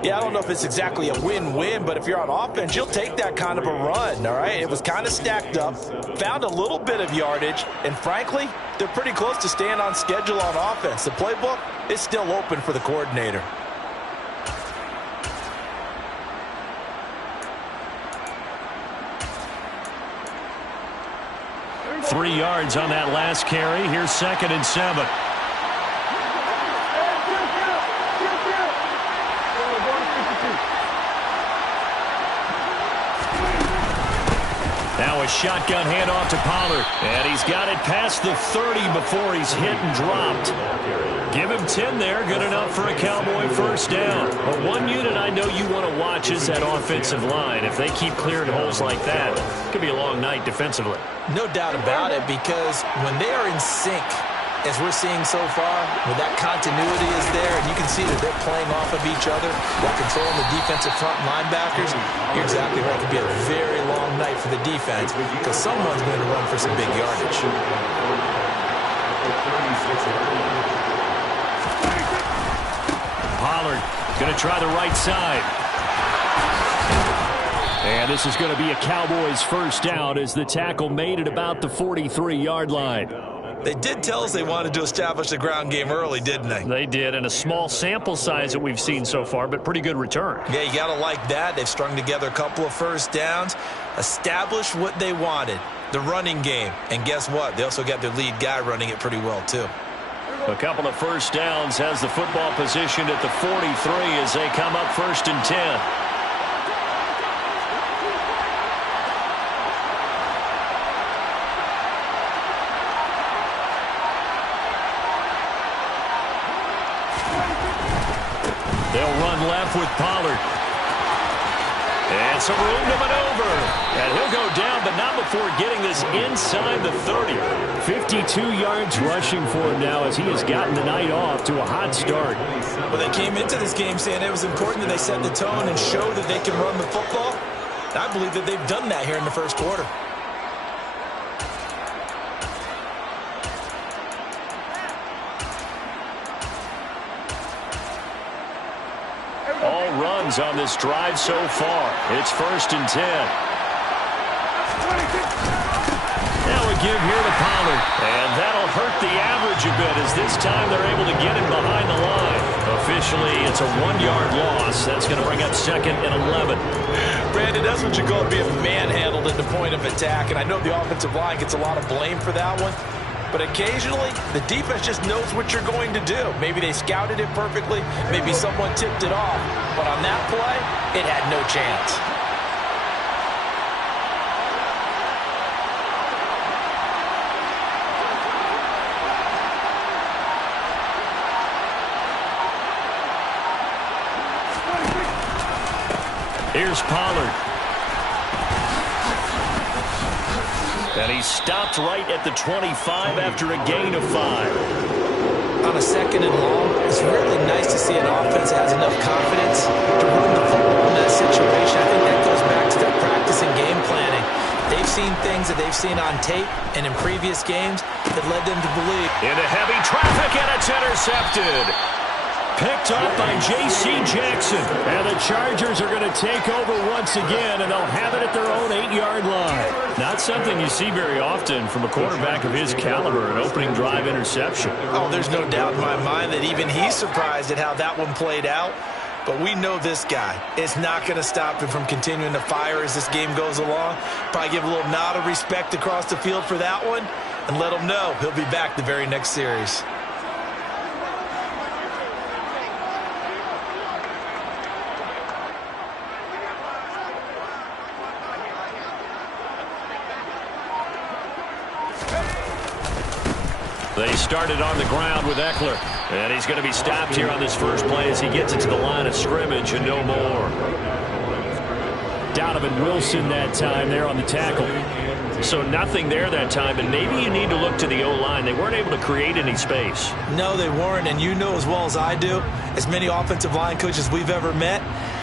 Yeah, I don't know if it's exactly a win-win, but if you're on offense, you'll take that kind of a run, all right? It was kind of stacked up, found a little bit of yardage, and frankly, they're pretty close to staying on schedule on offense. The playbook is still open for the coordinator. 3 yards on that last carry. Here's 2nd and 7. Now a shotgun handoff to Pollard. And he's got it past the 30 before he's hit and dropped. Give him 10 there. Good enough for a Cowboy 1st down. But one unit I know you want to watch is that offensive line. If they keep clearing holes like that, it could be a long night defensively. No doubt about it, because when they are in sync, as we're seeing so far, when that continuity is there, and you can see that they're playing off of each other while controlling the defensive front linebackers, you're exactly right. It could be a very long night for the defense because someone's going to run for some big yardage. Pollard going to try the right side. And this is going to be a Cowboys first down as the tackle made it about the 43-yard line. They did tell us they wanted to establish the ground game early, didn't they? They did, and a small sample size that we've seen so far, but pretty good return. Yeah, you got to like that. They've strung together a couple of first downs, established what they wanted, the running game. And guess what? They also got their lead guy running it pretty well, too. A couple of first downs has the football positioned at the 43 as they come up 1st and 10. They'll run left with Pollard. And some room to maneuver. And he'll go down, but not before getting this inside the 30. 52 yards rushing for him now as he has gotten the night off to a hot start. Well, they came into this game saying it was important that they set the tone and show that they can run the football. And I believe that they've done that here in the first quarter. All runs on this drive so far. It's 1st and 10. Now we give here to Pollard. And that'll hurt the average a bit as this time they're able to get him behind the line. Officially, it's a 1-yard loss. That's going to bring up 2nd and 11. Brandon, that's what you call being manhandled at the point of attack. And I know the offensive line gets a lot of blame for that one. But occasionally, the defense just knows what you're going to do. Maybe they scouted it perfectly. Maybe someone tipped it off. But on that play, it had no chance. Here's Pollard. And he's stopped right at the 25 after a gain of 5. On a 2nd and long, it's really nice to see an offense that has enough confidence to run the football in that situation. I think that goes back to their practice and game planning. They've seen things that they've seen on tape and in previous games that led them to believe. Into heavy traffic, and it's intercepted. Picked up by J.C. Jackson. And the Chargers are going to take over once again, and they'll have it at their own 8-yard line. Not something you see very often from a quarterback of his caliber, an opening drive interception. Oh, there's no doubt in my mind that even he's surprised at how that one played out. But we know this guy is not going to stop him from continuing to fire as this game goes along. Probably give a little nod of respect across the field for that one and let him know he'll be back the very next series. They started on the ground with Eckler. And he's going to be stopped here on this first play as he gets it to the line of scrimmage and no more. Donovan Wilson that time there on the tackle. So nothing there that time, and maybe you need to look to the O-line. They weren't able to create any space. No, they weren't, and you know as well as I do, as many offensive line coaches we've ever met,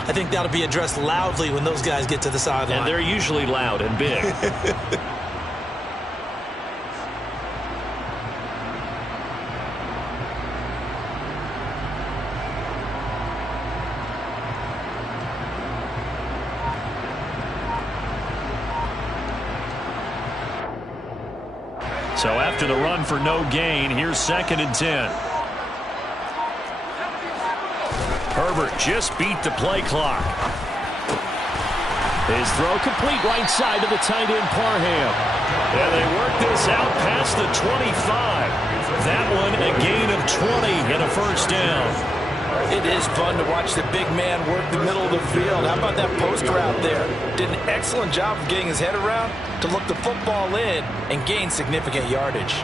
I think that'll be addressed loudly when those guys get to the sideline. And they're usually loud and big. So after the run for no gain, here's 2nd and 10. Herbert just beat the play clock. His throw complete right side to the tight end Parham. And they work this out past the 25. That one a gain of 20 and a first down. It is fun to watch the big man work the middle of the field. How about that post route there? Did an excellent job of getting his head around to look the football in and gain significant yardage.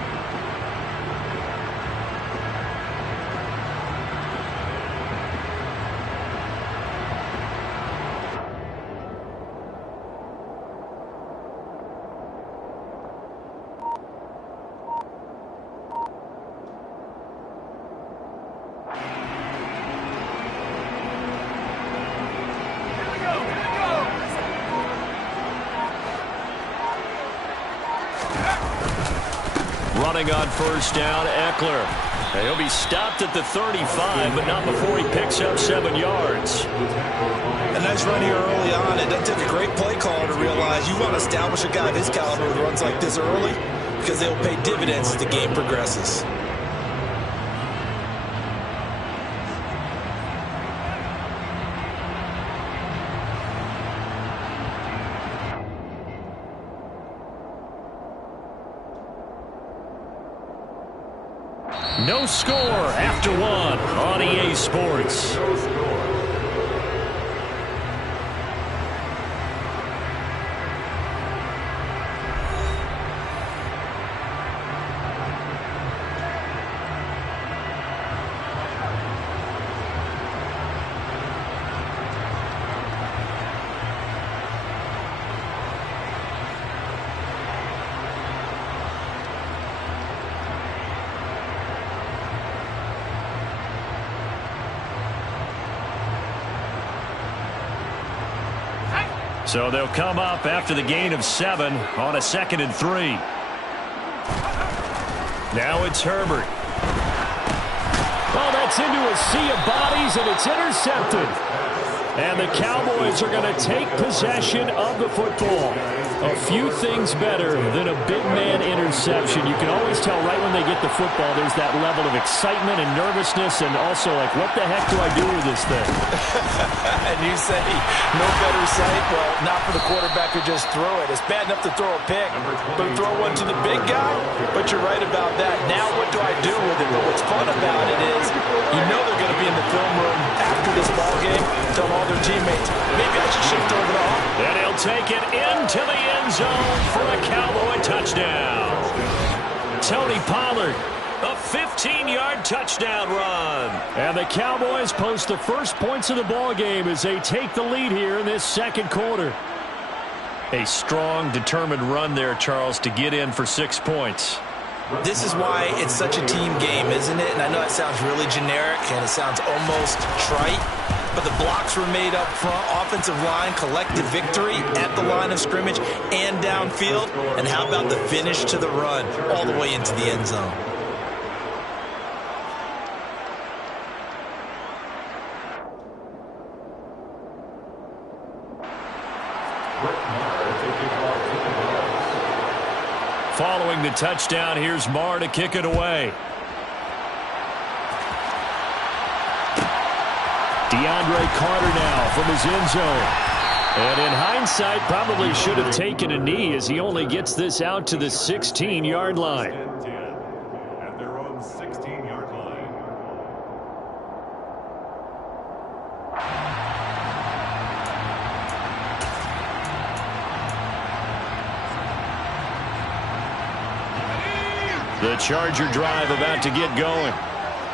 coming on first down, Eckler. And he'll be stopped at the 35, but not before he picks up 7 yards. A nice run here early on. It doesn't take a great play caller to realize you want to establish a guy of his caliber who runs like this early, because they'll pay dividends as the game progresses. No score after 1 on EA Sports. So they'll come up after the gain of 7 on a 2nd and 3. Now it's Herbert. Oh, that's into a sea of bodies, and it's intercepted. And the Cowboys are going to take possession of the football. A few things better than a big man interception. You can always tell right when they get the football, there's that level of excitement and nervousness, and also like, what the heck do I do with this thing? And you say, no better sight? Well, not for the quarterback to just throw it. It's bad enough to throw a pick, but throw one to the big guy? But you're right about that. Now what do I do with it? But what's fun about it is, you know they're going to be in the film room after this ball game, tell all their teammates, maybe I should shift over to off. And he'll take it into the end zone for a Cowboy touchdown. Tony Pollard, a 15-yard touchdown run. And the Cowboys post the first points of the ball game as they take the lead here in this second quarter. A strong, determined run there, Charles, to get in for 6 points. This is why it's such a team game, isn't it? And I know it sounds really generic and it sounds almost trite, but the blocks were made up front. Offensive line, collective victory at the line of scrimmage and downfield. And how about the finish to the run all the way into the end zone? Following the touchdown, here's Marr to kick it away. DeAndre Carter now from his end zone. And in hindsight, probably should have taken a knee as he only gets this out to the 16-yard line. At their own 16-yard line. The Charger drive about to get going.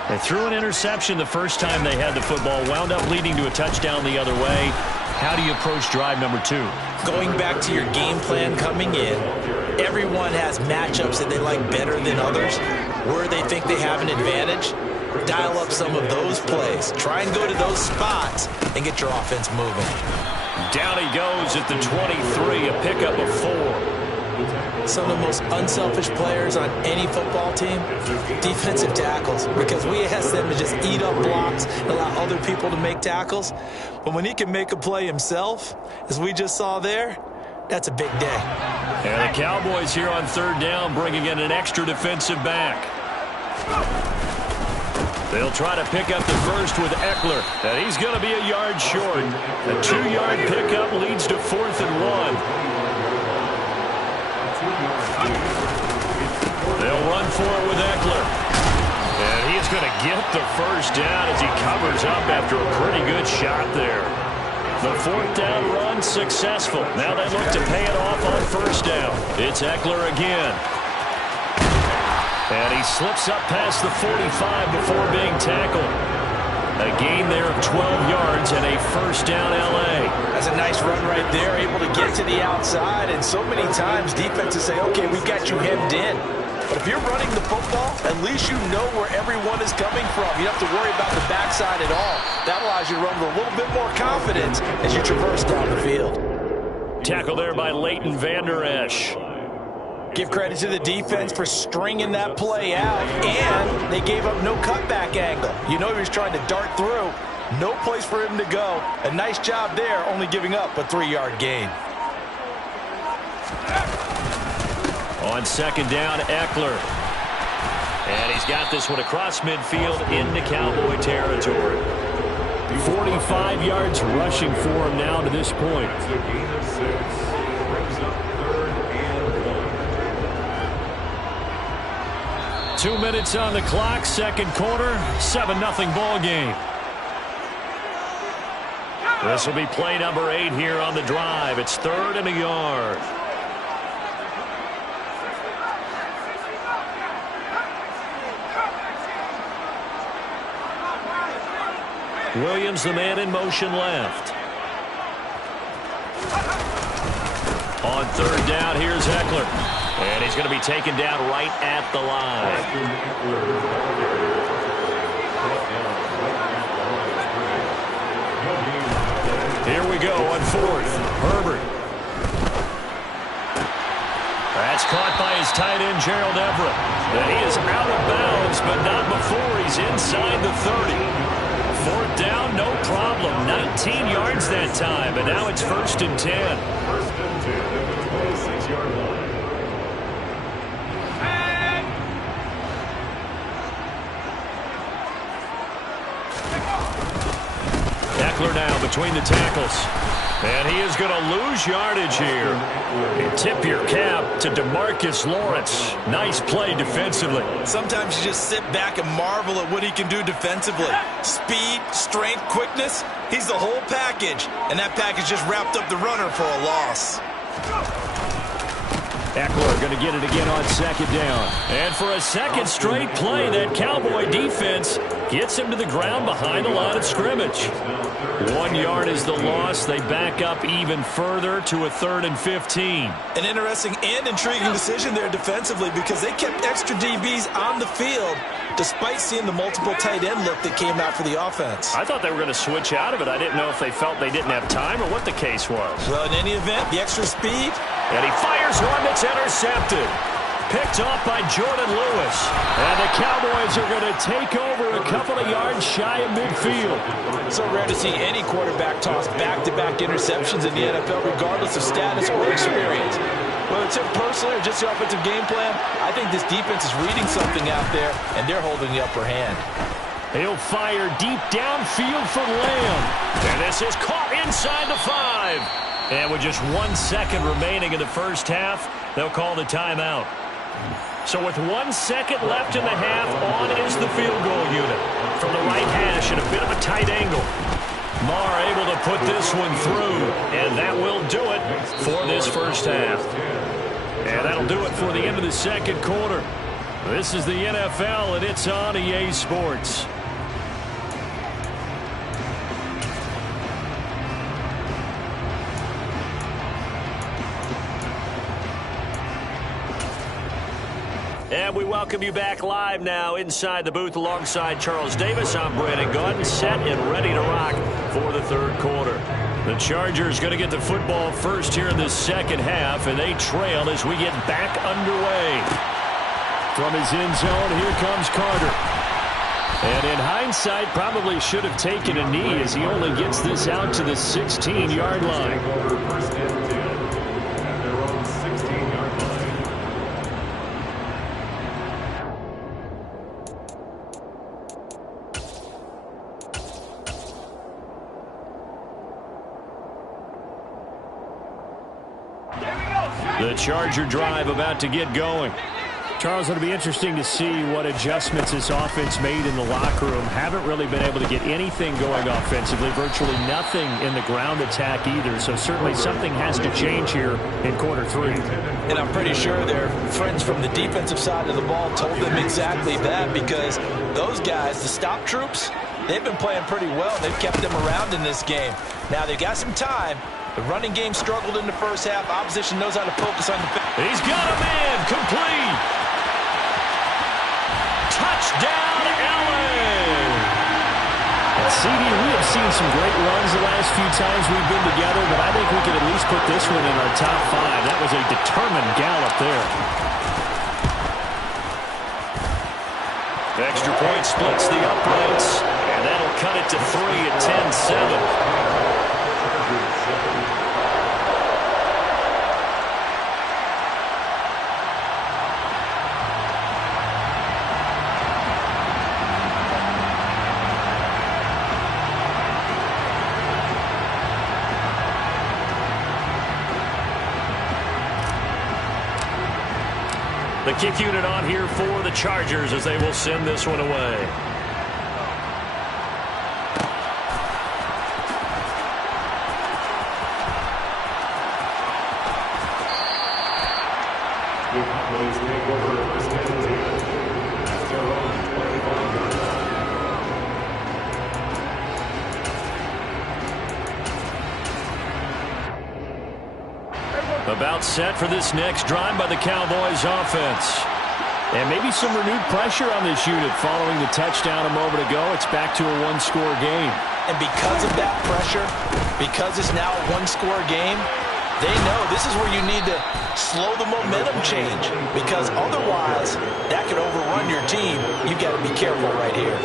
They threw an interception the first time they had the football, wound up leading to a touchdown the other way. How do you approach drive number 2? Going back to your game plan coming in, everyone has matchups that they like better than others, where they think they have an advantage. Dial up some of those plays. Try and go to those spots and get your offense moving. Down he goes at the 23, a pickup of 4. Some of the most unselfish players on any football team, defensive tackles, because we ask them to just eat up blocks and allow other people to make tackles. But when he can make a play himself, as we just saw there, that's a big day. And the Cowboys here on 3rd down, bringing in an extra defensive back. They'll try to pick up the first with Eckler, and he's going to be a yard short. A 2-yard pickup leads to 4th and 1. They'll run for it with Eckler. And he's going to get the first down as he covers up after a pretty good shot there. The 4th down run successful. Now they look to pay it off on 1st down. It's Eckler again. And he slips up past the 45 before being tackled. A gain there of 12 yards and a 1st down L.A. That's a nice run right there, able to get to the outside. And so many times defenses say, okay, we've got you hemmed in. But if you're running the football, at least you know where everyone is coming from. You don't have to worry about the backside at all. That allows you to run with a little bit more confidence as you traverse down the field. Tackle there by Leighton Vander Esch. Give credit to the defense for stringing that play out, and they gave up no cutback angle. You know he was trying to dart through. No place for him to go. A nice job there, only giving up a 3-yard gain. On second down, Eckler. And he's got this one across midfield into Cowboy territory. 45 yards rushing for him now to this point. It's a gain of 6. Brings up 3rd and 1. 2 minutes on the clock, second quarter, 7-0 ball game. This will be play number 8 here on the drive. It's 3rd and a yard. Williams, the man in motion left. On third down, here's Eckler. And he's going to be taken down right at the line. Here we go on fourth. Herbert. That's caught by his tight end, Gerald Everett. And he is out of bounds, but not before he's inside the 30. Fourth down, no problem. 19 yards that time, but now it's 1st and 10. 1st and 10 at the 26-yard line. Eckler now between the tackles. And he is going to lose yardage here. And tip your cap to DeMarcus Lawrence. Nice play defensively. Sometimes you just sit back and marvel at what he can do defensively. Speed, strength, quickness. He's the whole package. And that package just wrapped up the runner for a loss. Eckler going to get it again on second down. And for a second straight play, that Cowboy defense gets him to the ground behind the line of scrimmage. 1 yard is the loss. They back up even further to a 3rd and 15. An interesting and intriguing decision there defensively because they kept extra DBs on the field despite seeing the multiple tight end look that came out for the offense. I thought they were going to switch out of it. I didn't know if they felt they didn't have time or what the case was. Well, in any event, the extra speed. And he fires one that's intercepted. Picked off by Jordan Lewis. And the Cowboys are going to take over a couple of yards shy of midfield. So rare to see any quarterback toss back-to-back interceptions in the NFL, regardless of status or experience. Whether it's him personally or just the offensive game plan, I think this defense is reading something out there, and they're holding the upper hand. He'll fire deep downfield for Lamb. And this is caught inside the 5. And with just 1 second remaining in the first half, they'll call the timeout. So with 1 second left in the half, on is the field goal unit. From the right hash at a bit of a tight angle. Marr able to put this one through, and that will do it for this first half. And that'll do it for the end of the second quarter. This is the NFL, and it's on EA Sports. And we welcome you back live now inside the booth alongside Charles Davis. I'm Brandon Gaudin, set and ready to rock for the third quarter. The Chargers going to get the football first here in the second half, and they trail as we get back underway. From his end zone, here comes Carter. And in hindsight, probably should have taken a knee as he only gets this out to the 16-yard line. 1st and 10 at their own 16-yard line. The Charger drive about to get going. Charles, it'll be interesting to see what adjustments this offense made in the locker room. Haven't really been able to get anything going offensively. Virtually nothing in the ground attack either. So certainly something has to change here in quarter 3. And I'm pretty sure their friends from the defensive side of the ball told them exactly that, because those guys, the stop troops, they've been playing pretty well. They've kept them around in this game. Now they've got some time. The running game struggled in the first half. Opposition knows how to focus on the... He's got a man, complete. Touchdown, Allen. CD, we have seen some great runs the last few times we've been together, but I think we could at least put this one in our top 5. That was a determined gallop there. Extra point splits the uprights, and that'll cut it to 3 at 10-7. The kick unit on here for the Chargers as they will send this one away. About set for this next drive by the Cowboys offense. And maybe some renewed pressure on this unit following the touchdown a moment ago. It's back to a one-score game. And because of that pressure, because it's now a one-score game, they know this is where you need to slow the momentum change, because otherwise that could overrun your team. You've got to be careful right here.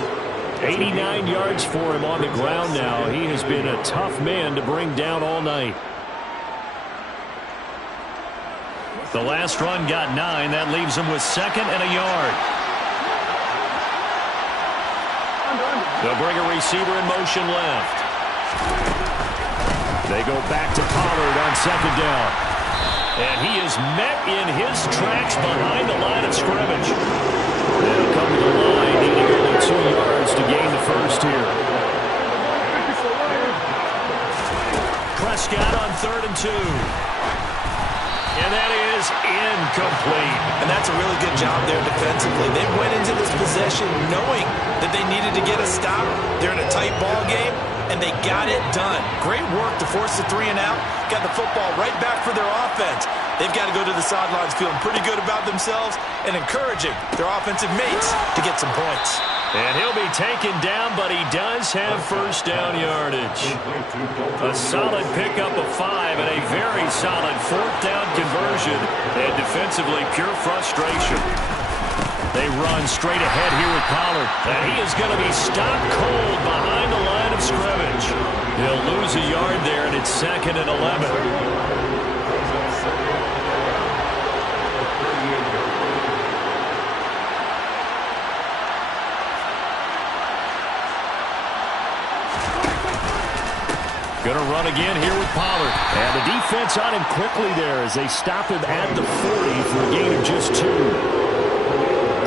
89 yards for him on the ground now. He has been a tough man to bring down all night. The last run got 9. That leaves him with 2nd and a yard. They'll bring a receiver in motion left. They go back to Pollard on 2nd down. And he is met in his tracks behind the line of scrimmage. They'll come to the line, needing only 2 yards to gain the first here. Prescott on 3rd and 2. And that is incomplete. And that's a really good job there defensively. They went into this possession knowing that they needed to get a stop. They're in a tight ball game, and they got it done. Great work to force the 3 and out. Got the football right back for their offense. They've got to go to the sidelines feeling pretty good about themselves and encouraging their offensive mates to get some points. And he'll be taken down, but he does have first down yardage. A solid pickup of 5 and a very solid 4th down conversion. And defensively, pure frustration. They run straight ahead here with Pollard. And he is going to be stopped cold behind the line of scrimmage. He'll lose a yard there, and it's 2nd and 11. Going to run again here with Pollard. And the defense on him quickly there as they stop him at the 40 for a gain of just 2.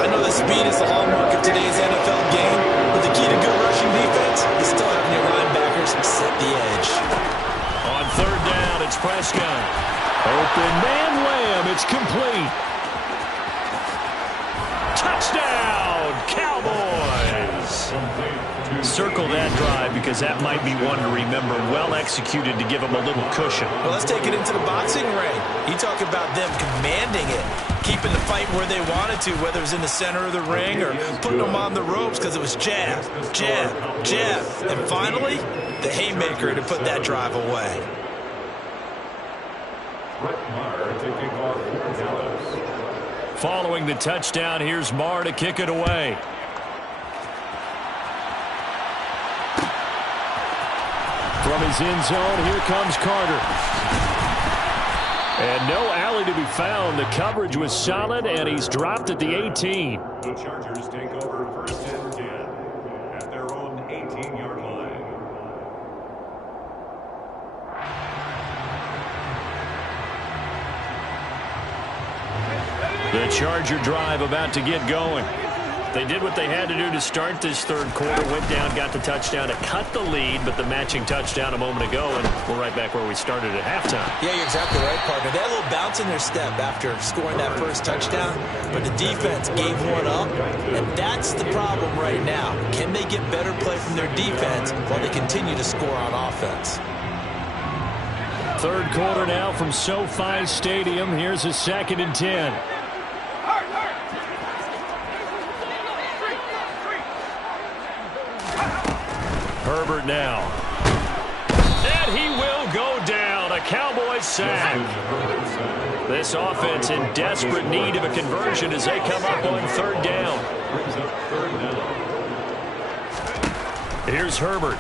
I know the speed is the hallmark of today's NFL game, but the key to good rushing defense is still having your linebackers set the edge. On 3rd down, it's Prescott. Open man Lamb. It's complete. Touchdown, Cowboys. Circle that drive because that might be one to remember. Well executed to give them a little cushion. Well, let's take it into the boxing ring. You talk about them commanding it, keeping the fight where they wanted to, whether it was in the center of the ring or putting them on the ropes, because it was jab, jab, jab. And finally, the haymaker to put that drive away. Following the touchdown, here's Marr to kick it away. From his end zone, here comes Carter. And no alley to be found. The coverage was solid, and he's dropped at the 18. The Chargers take over 1st and 10 at their own 18-yard line. The Charger drive about to get going. They did what they had to do to start this 3rd quarter. Went down, got the touchdown to cut the lead, but the matching touchdown a moment ago, and we're right back where we started at halftime. Yeah, you're exactly right, partner. They had a little bounce in their step after scoring that first touchdown, but the defense gave one up, and that's the problem right now. Can they get better play from their defense while they continue to score on offense? 3rd quarter now from SoFi Stadium. Here's a 2nd and 10. Herbert now. And he will go down. A Cowboys sack. This offense in desperate need of a conversion as they come up on third down. Here's Herbert.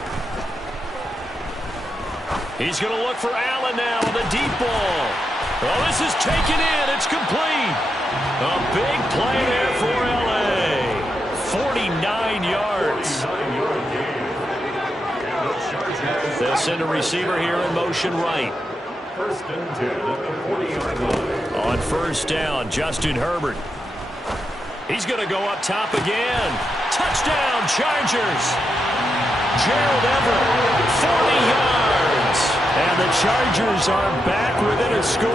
He's going to look for Allen now on the deep ball. Oh, this is taken in. It's complete. A big play there for L.A. 49 yards. They'll send a receiver here in motion right. First and 10 at the 40-yard line. On first down, Justin Herbert. He's going to go up top again. Touchdown, Chargers. Gerald Everett, 40 yards. And the Chargers are back within a score.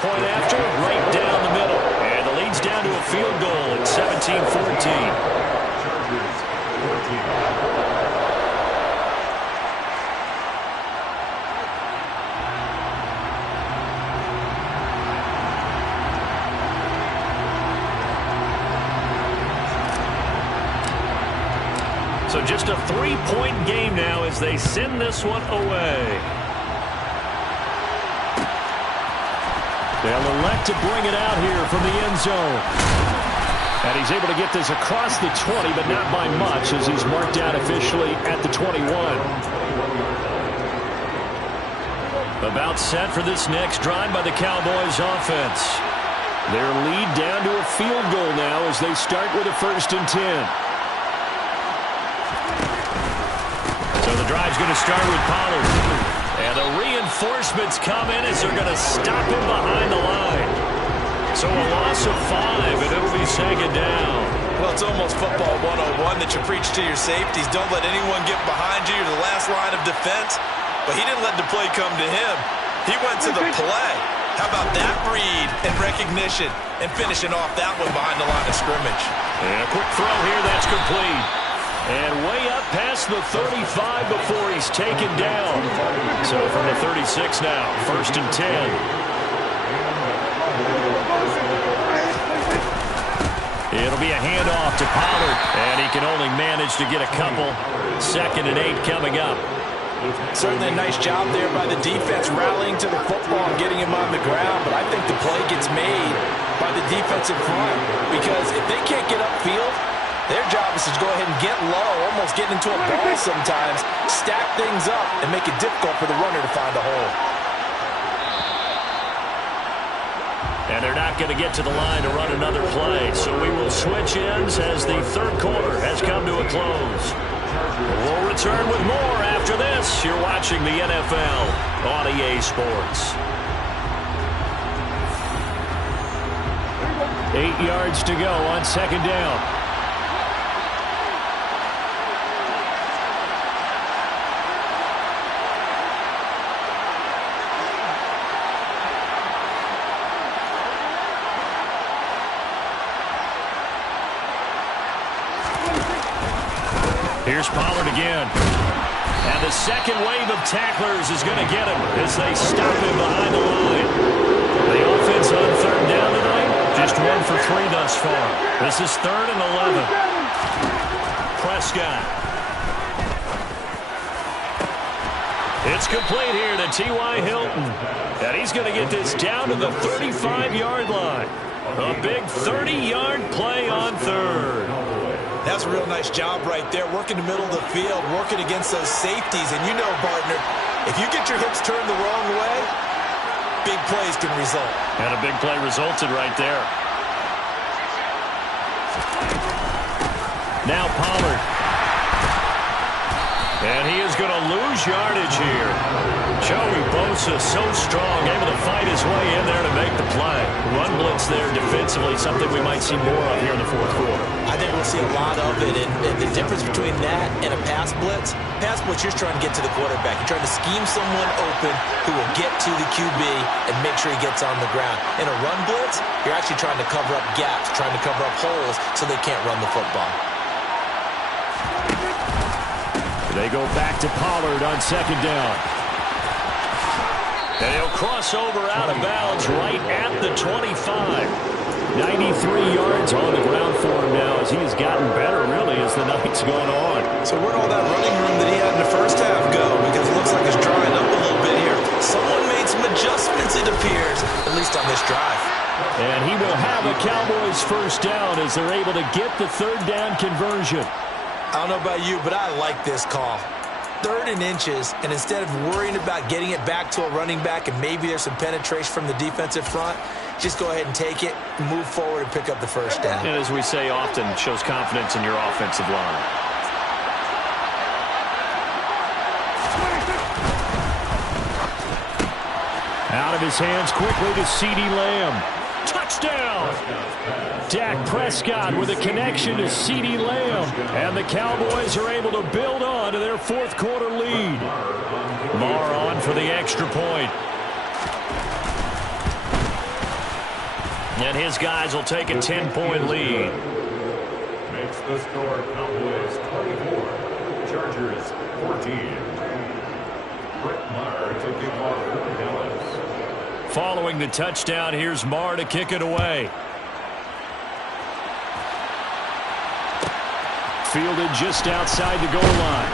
Point after, right down the middle. And the lead's down to a field goal at 17-14. Chargers 14. So just a 3-point game now as they send this one away. They'll elect to bring it out here from the end zone. And he's able to get this across the 20, but not by much as he's marked out officially at the 21. About set for this next drive by the Cowboys offense. Their lead down to a field goal now as they start with a 1st and 10. So the drive's going to start with Pollard. And the reinforcements come in as they're going to stop him behind the line. So a loss of 5, and it'll be second down. Well, it's almost football 101 that you preach to your safeties. Don't let anyone get behind you. You're the last line of defense. But he didn't let the play come to him. He went to the play. How about that read and recognition and finishing off that one behind the line of scrimmage? And a quick throw here, that's complete. And way up past the 35 before he's taken down. So from the 36 now, 1st and 10. It'll be a handoff to Pollard, and he can only manage to get a couple. 2nd and 8 coming up. Certainly a nice job there by the defense rallying to the football and getting him on the ground, but I think the play gets made by the defensive front because if they can't get upfield, their job is to go ahead and get low, almost get into a ball sometimes, stack things up, and make it difficult for the runner to find a hole. And they're not going to get to the line to run another play, so we will switch ends as the 3rd quarter has come to a close. We'll return with more after this. You're watching the NFL on EA Sports. 8 yards to go on 2nd down. Here's Pollard again. And the second wave of tacklers is going to get him as they stop him behind the line. The offense on 3rd down tonight, just 1 for 3 thus far. This is 3rd and 11. Prescott. It's complete here to T.Y. Hilton. And he's going to get this down to the 35-yard line. A big 30-yard play on 3rd. That's a real nice job right there, working the middle of the field, working against those safeties. And you know, partner, if you get your hips turned the wrong way, big plays can result. And a big play resulted right there. Now Pollard. And he is going to lose yardage here. Joey Bosa so strong, able to fight his way in there to make the play. Run blitz there defensively, something we might see more of here in the 4th quarter. I think we'll see a lot of it, and the difference between that and a pass blitz, you're trying to get to the quarterback. You're trying to scheme someone open who will get to the QB and make sure he gets on the ground. In a run blitz, you're actually trying to cover up gaps, trying to cover up holes so they can't run the football. They go back to Pollard on 2nd down. And he'll cross over out of bounds right at the 25. 93 yards on the ground for him now as he has gotten better, really, as the night's gone on. So where'd all that running room that he had in the first half go? Because it looks like it's drying up a little bit here. Someone made some adjustments, it appears, at least on this drive. And he will have a Cowboys first down as they're able to get the third down conversion. I don't know about you, but I like this call. 3rd and inches, and instead of worrying about getting it back to a running back and maybe there's some penetration from the defensive front, just go ahead and take it, move forward, and pick up the first down. And as we say often, shows confidence in your offensive line. Out of his hands quickly to CeeDee Lamb. Touchdown! Dak Prescott with a connection to CeeDee Lamb. And the Cowboys are able to build on to their 4th quarter lead. Marr on for the extra point. And his guys will take a 10-point lead. Makes the score Cowboys 24, Chargers 14. Brett Maher to kick off for Dallas. Following the touchdown, here's Marr to kick it away. Fielded just outside the goal line.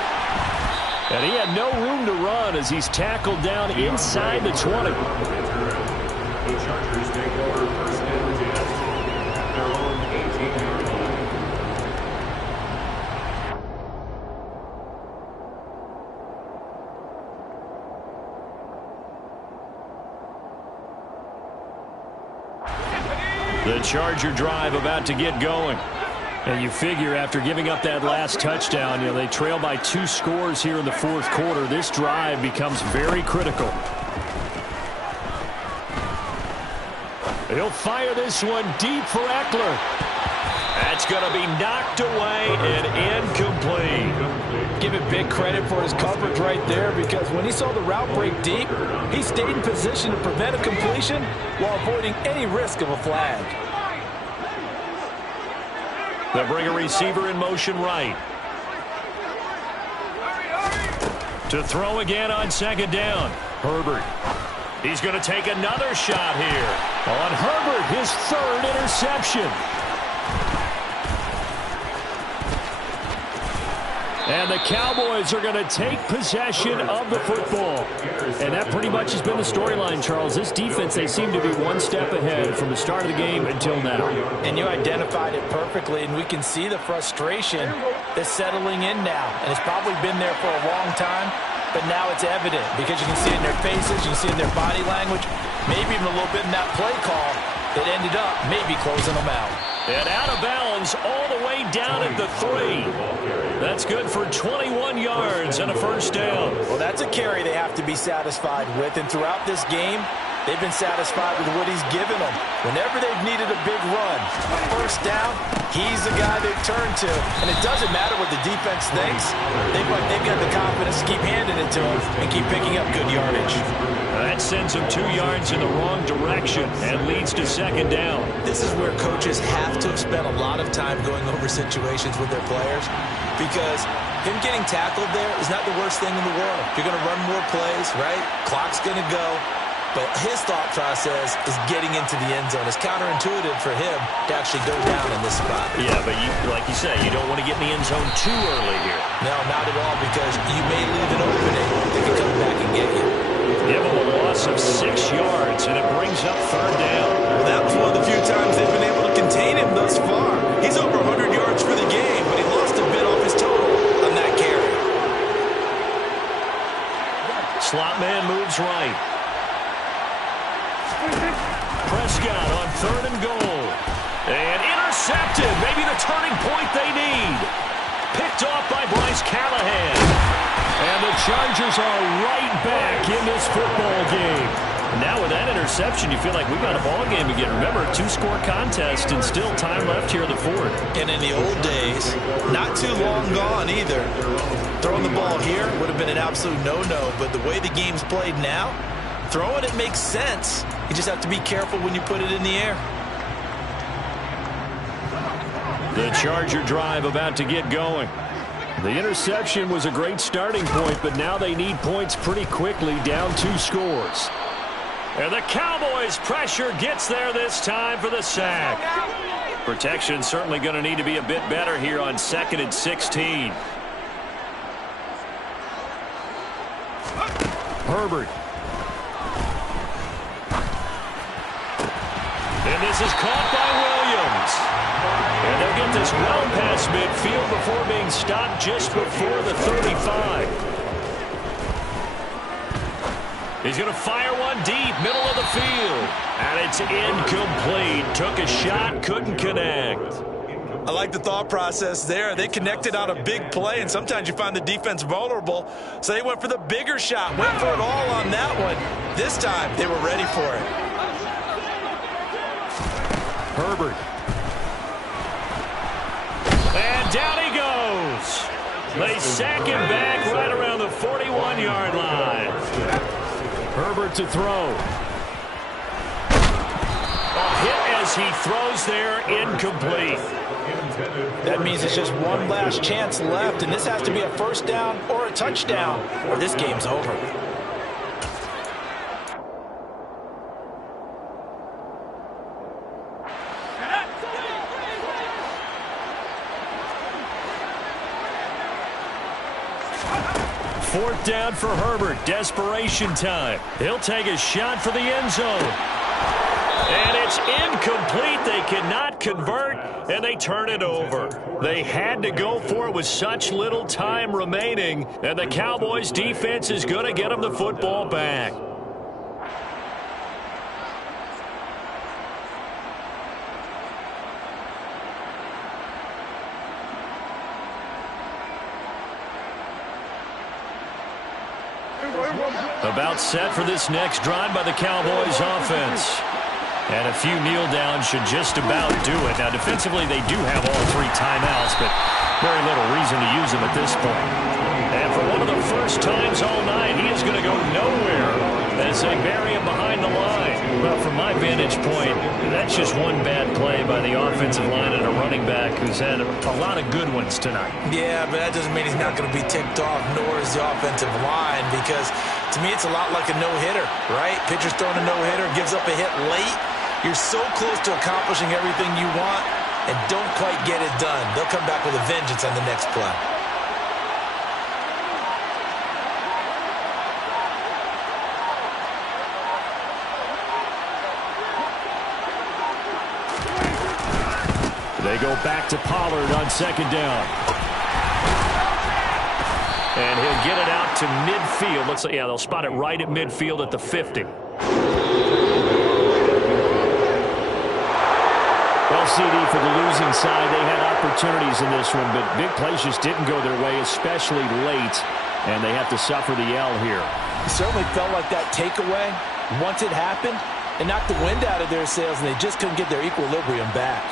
And he had no room to run as he's tackled down inside the 20. The Chargers take over first and 10 at their own 18-yard line. The Charger drive about to get going. And you figure after giving up that last touchdown, they trail by 2 scores here in the 4th quarter. This drive becomes very critical. He'll fire this one deep for Eckler. That's going to be knocked away and incomplete. Give it big credit for his coverage right there, because when he saw the route break deep, he stayed in position to prevent a completion while avoiding any risk of a flag. They'll bring a receiver in motion right. To throw again on 2nd down. Herbert. He's going to take another shot here. On Herbert, his 3rd interception. And the Cowboys are going to take possession of the football. And that pretty much has been the storyline, Charles. This defense, they seem to be one step ahead from the start of the game until now. And you identified it perfectly, and we can see the frustration that's settling in now. And it's probably been there for a long time, but now it's evident because you can see it in their faces, you can see it in their body language, maybe even a little bit in that play call that ended up maybe closing them out. And out of bounds all the way down at the 3. That's good for 21 yards and a first down. Well, that's a carry they have to be satisfied with. And throughout this game, they've been satisfied with what he's given them. Whenever they've needed a big run, a first down, he's the guy they've turned to. And it doesn't matter what the defense thinks. They've got the confidence to keep handing it to him and keep picking up good yardage. That sends him 2 yards in the wrong direction and leads to 2nd down. This is where coaches have to have spent a lot of time going over situations with their players, because him getting tackled there is not the worst thing in the world. You're going to run more plays, right? Clock's going to go. But his thought process is getting into the end zone. It's counterintuitive for him to actually go down in this spot. Yeah, but like you said, you don't want to get in the end zone too early here. No, not at all, because you may leave an opening that can come back and get you. Give him a loss of 6 yards, and it brings up 3rd down. Well, that was one of the few times they've been able to contain him thus far. He's over 100 yards for the game, but he lost a bit off his total on that carry. Slot man moves right. Prescott on 3rd and goal. And intercepted. Maybe the turning point they need. Picked off by Bryce Callahan. And the Chargers are right back in this football game. Now with that interception, you feel like we got a ball game again. Remember, 2-score contest and still time left here in the 4th. And in the old days, not too long gone either. Throwing the ball here would have been an absolute no-no, but the way the game's played now, throwing it makes sense. You just have to be careful when you put it in the air. The Charger drive about to get going. The interception was a great starting point, but now they need points pretty quickly, down 2 scores. And the Cowboys' pressure gets there this time for the sack. Protection certainly going to need to be a bit better here on 2nd and 16. Herbert. And this is caught by Williams. And they'll get this well past midfield before being stopped just before the 35. He's going to fire one deep, middle of the field. And it's incomplete. Took a shot, couldn't connect. I like the thought process there. They connected on a big play, and sometimes you find the defense vulnerable. So they went for the bigger shot, went for it all on that one. This time, they were ready for it. Herbert. And down he goes. They sack him back right around the 41-yard line. Herbert to throw. A hit as he throws there, incomplete. That means it's just one last chance left, and this has to be a first down or a touchdown, or this game's over. Fourth down for Herbert. Desperation time. He'll take a shot for the end zone. And it's incomplete. They cannot convert, and they turn it over. They had to go for it with such little time remaining, and the Cowboys' defense is going to get them the football back. About set for this next drive by the Cowboys offense. And a few kneel downs should just about do it. Now, defensively, they do have all 3 timeouts, but very little reason to use them at this point. And for one of the first times all night, he is going to go nowhere as they bury him behind the line. Well, from my vantage point, that's just one bad play by the offensive line and a running back who's had a lot of good ones tonight. Yeah, but that doesn't mean he's not going to be ticked off, nor is the offensive line, because to me it's a lot like a no-hitter, right? Pitcher's throwing a no-hitter, gives up a hit late. You're so close to accomplishing everything you want and don't quite get it done. They'll come back with a vengeance on the next play. They go back to Pollard on 2nd down. And he'll get it out to midfield. Looks like, yeah, they'll spot it right at midfield at the 50. Well, CD, for the losing side, they had opportunities in this one, but big plays just didn't go their way, especially late, and they have to suffer the L here. It certainly felt like that takeaway, once it happened, it knocked the wind out of their sails, and they just couldn't get their equilibrium back.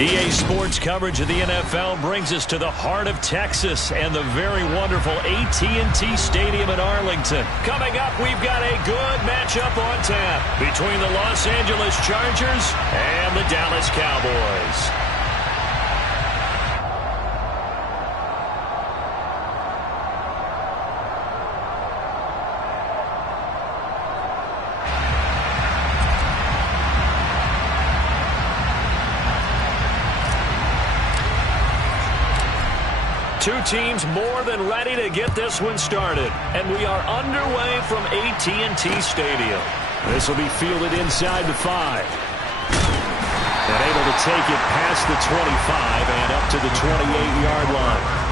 EA Sports coverage of the NFL brings us to the heart of Texas and the very wonderful AT&T Stadium in Arlington. Coming up, we've got a good matchup on tap between the Los Angeles Chargers and the Dallas Cowboys. Two teams more than ready to get this one started. And we are underway from AT&T Stadium. This will be fielded inside the 5. And able to take it past the 25 and up to the 28-yard line.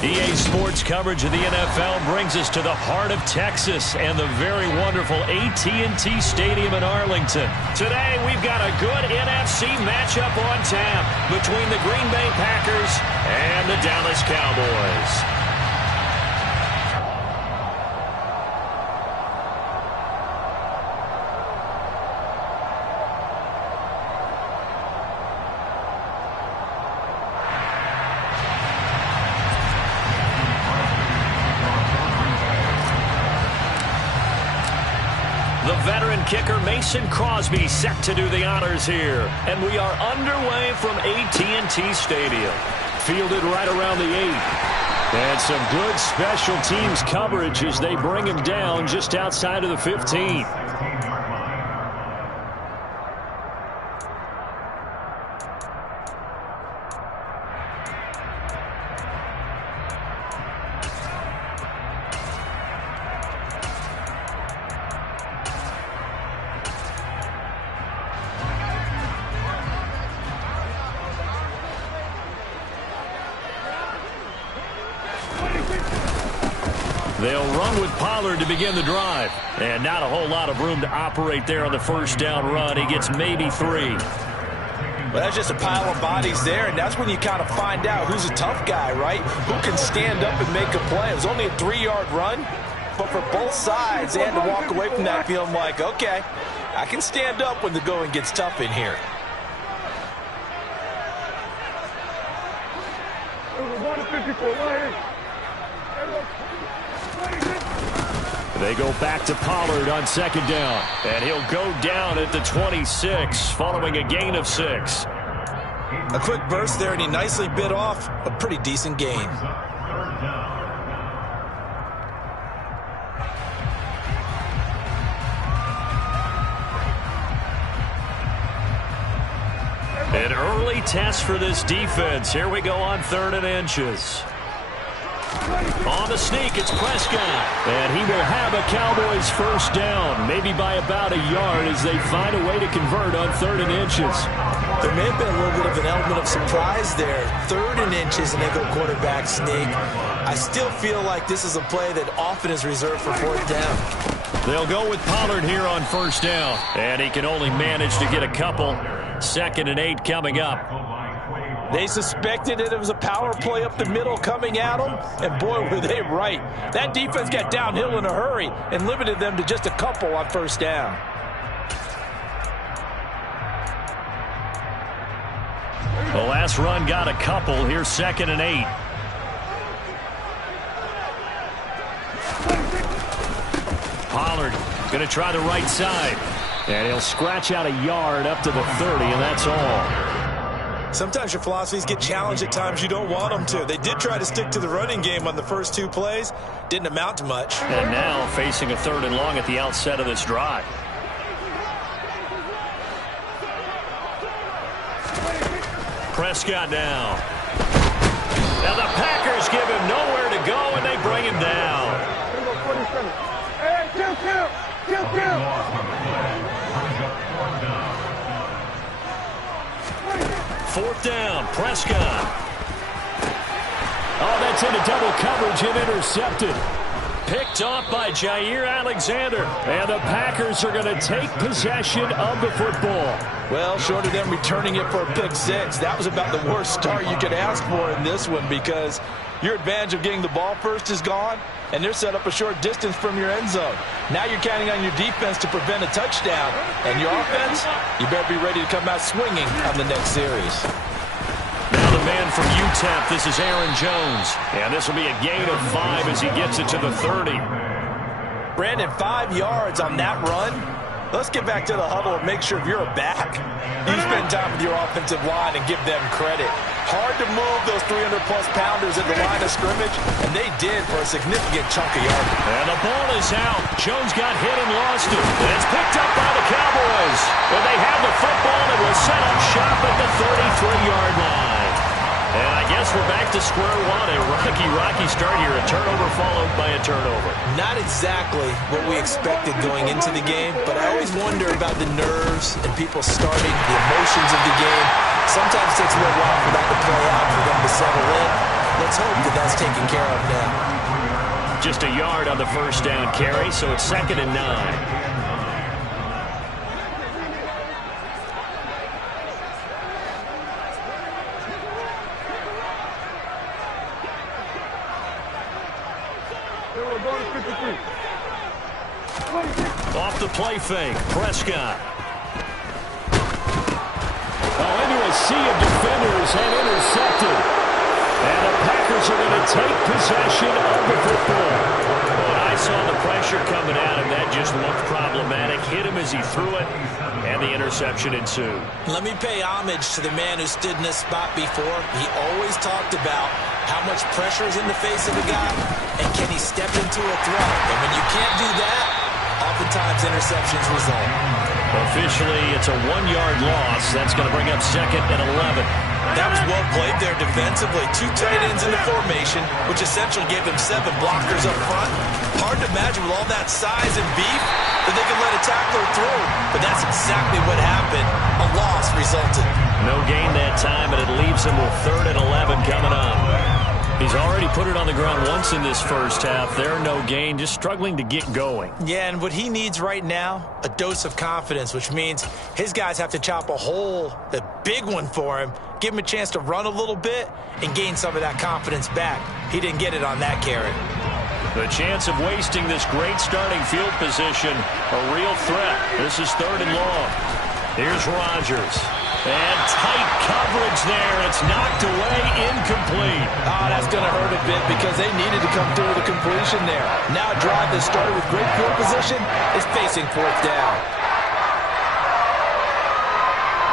EA Sports coverage of the NFL brings us to the heart of Texas and the very wonderful AT&T Stadium in Arlington. Today, we've got a good NFC matchup on tap between the Green Bay Packers and the Dallas Cowboys. The veteran kicker Mason Crosby set to do the honors here. And we are underway from AT&T Stadium. Fielded right around the 8. And some good special teams coverage as they bring him down just outside of the 15. They'll run with Pollard to begin the drive. And not a whole lot of room to operate there on the first down run. He gets maybe 3. Well, that's just a pile of bodies there, and that's when you kind of find out who's a tough guy, right? Who can stand up and make a play. It was only a 3-yard run, but for both sides, they had to walk away from that feeling like, okay, I can stand up when the going gets tough in here. They go back to Pollard on second down. And he'll go down at the 26 following a gain of 6. A quick burst there, and he nicely bit off a pretty decent gain. An early test for this defense. Here we go on 3rd and inches. On the sneak, it's Prescott. And he will have a Cowboys first down, maybe by about a yard as they find a way to convert on 3rd and inches. There may have been a little bit of an element of surprise there. 3rd and inches, and they go quarterback sneak. I still feel like this is a play that often is reserved for 4th down. They'll go with Pollard here on first down. And he can only manage to get a couple. 2nd and 8 coming up. They suspected that it was a power play up the middle coming at them, and boy, were they right. That defense got downhill in a hurry and limited them to just a couple on first down. The last run got a couple. Here's 2nd and 8. Pollard going to try the right side. And he'll scratch out a yard up to the 30, and that's all. Sometimes your philosophies get challenged at times you don't want them to. They did try to stick to the running game on the first 2 plays. Didn't amount to much. And now facing a 3rd and long at the outset of this drive. Prescott now. Now the Packers give him nowhere to go, and they bring him down. Hey, kill. 4th down, Prescott. Oh, that's into double coverage and intercepted. Picked off by Jair Alexander. And the Packers are going to take possession of the football. Well, short of them returning it for a pick 6, that was about the worst start you could ask for in this one, because your advantage of getting the ball first is gone, and they're set up a short distance from your end zone. Now you're counting on your defense to prevent a touchdown, and your offense, you better be ready to come out swinging on the next series. Now the man from UTEP, this is Aaron Jones. And this will be a gain of 5 as he gets it to the 30. Brandon, 5 yards on that run. Let's get back to the huddle and make sure if you're a back, you spend time with your offensive line and give them credit. Hard to move those 300-plus pounders at the line of scrimmage, and they did for a significant chunk of yardage. And the ball is out. Jones got hit and lost it. And it's picked up by the Cowboys. And they have the football and will set up shop at the 33-yard line. And I guess we're back to square one. A rocky start here. A turnover followed by a turnover. Not exactly what we expected going into the game, but I always wonder about the nerves and people starting, the emotions of the game. Sometimes it takes a little while for that to play out, for them to settle in. Let's hope that that's taken care of now. Just a yard on the first down carry, so it's 2nd and 9. Off the play fake, Prescott. Into a sea of defenders and intercepted. And the Packers are going to take possession of the football. When I saw the pressure coming at him, that just looked problematic. Hit him as he threw it, and the interception ensued. Let me pay homage to the man who stood in this spot before. He always talked about how much pressure is in the face of a guy, and can he step into a throw. And when you can't do that, oftentimes interceptions result. Officially, it's a 1-yard loss. That's going to bring up 2nd and 11. That was well played there defensively. 2 tight ends in the formation, which essentially gave them 7 blockers up front. Hard to imagine with all that size and beef that they could let a tackler through. But that's exactly what happened. A loss resulted. No gain that time, and it leaves him with 3rd and 11 coming up. He's already put it on the ground once in this first half. There, no gain, just struggling to get going. Yeah, and what he needs right now, a dose of confidence, which means his guys have to chop a big one for him, give him a chance to run a little bit and gain some of that confidence back. He didn't get it on that carry. The chance of wasting this great starting field position, a real threat. This is 3rd and long. Here's Rodgers. And tight coverage there. It's knocked away, incomplete. Oh, that's going to hurt a bit because they needed to come through with a completion there. Now a drive that started with great field position is facing 4th down.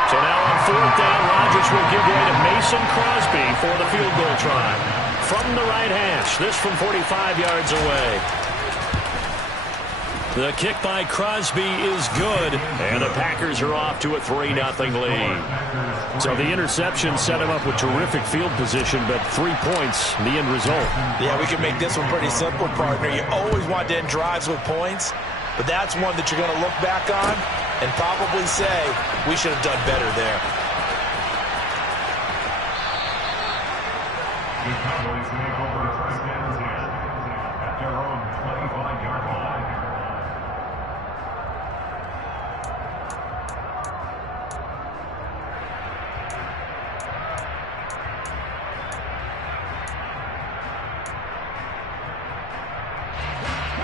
So now on 4th down, Rodgers will give way to Mason Crosby for the field goal try. From the right hash, this from 45 yards away. The kick by Crosby is good, and the Packers are off to a 3-0 lead. So the interception set him up with terrific field position, but 3 points, the end result. Yeah, we can make this one pretty simple, partner. You always want to end drives with points, but that's one that you're going to look back on and probably say, we should have done better there. The Cowboys make over 1st and 10 at their own 25-yard line.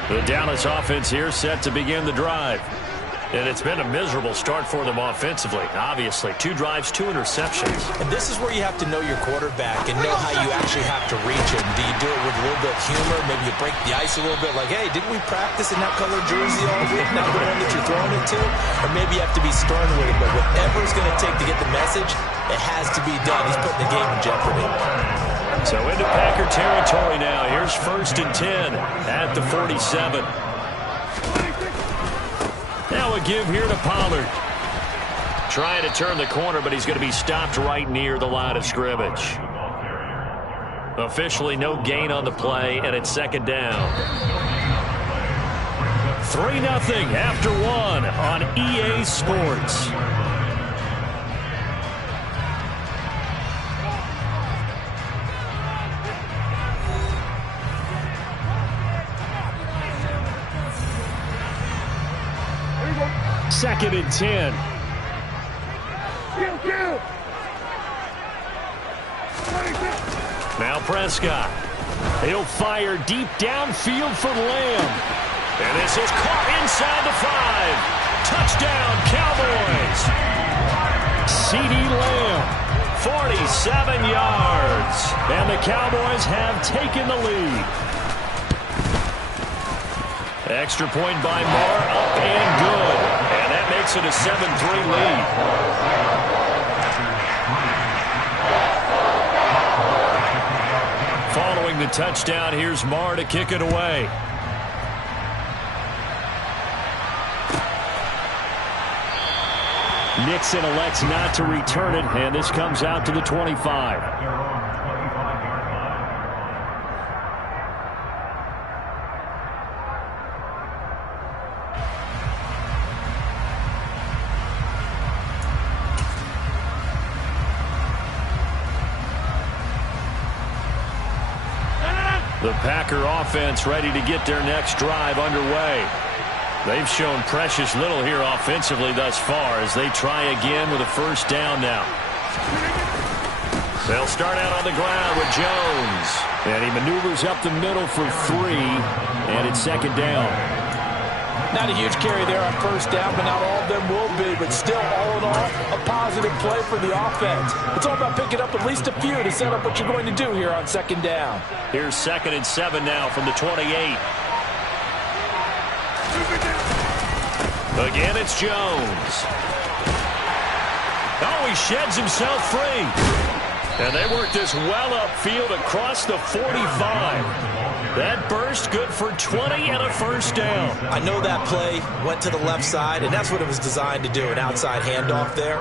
The Dallas offense here set to begin the drive. And it's been a miserable start for them offensively, obviously. 2 drives, 2 interceptions. And this is where you have to know your quarterback and know how you actually have to reach him. Do you do it with a little bit of humor? Maybe you break the ice a little bit like, hey, didn't we practice in that colored jersey all week, not the one that you're throwing it to? Or maybe you have to be stern with it. But whatever it's going to take to get the message, it has to be done. He's putting the game in jeopardy. So into Packer territory now. Here's 1st and 10 at the 47. Now a give here to Pollard. Trying to turn the corner, but he's going to be stopped right near the line of scrimmage. Officially no gain on the play, and it's 2nd down. 3-0 after 1 on EA Sports. Second and 10. Now Prescott. He'll fire deep downfield for Lamb. And this is caught inside the 5. Touchdown, Cowboys. CeeDee Lamb, 47 yards. And the Cowboys have taken the lead. Extra point by Moore, up and good. And that makes it a 7-3 lead. Following the touchdown, here's Moore to kick it away. Nixon elects not to return it, and this comes out to the 25. The Packer offense ready to get their next drive underway. They've shown precious little here offensively thus far as they try again with a first down now. They'll start out on the ground with Jones. And he maneuvers up the middle for 3, and it's second down. Not a huge carry there on first down, but not all of them will be. But still, all in all, a positive play for the offense. It's all about picking up at least a few to set up what you're going to do here on second down. Here's 2nd and 7 now from the 28. Again, it's Jones. Oh, he sheds himself free. And they work this well upfield across the 45. That burst good for 20 and a first down. I know that play went to the left side, and that's what it was designed to do, an outside handoff there.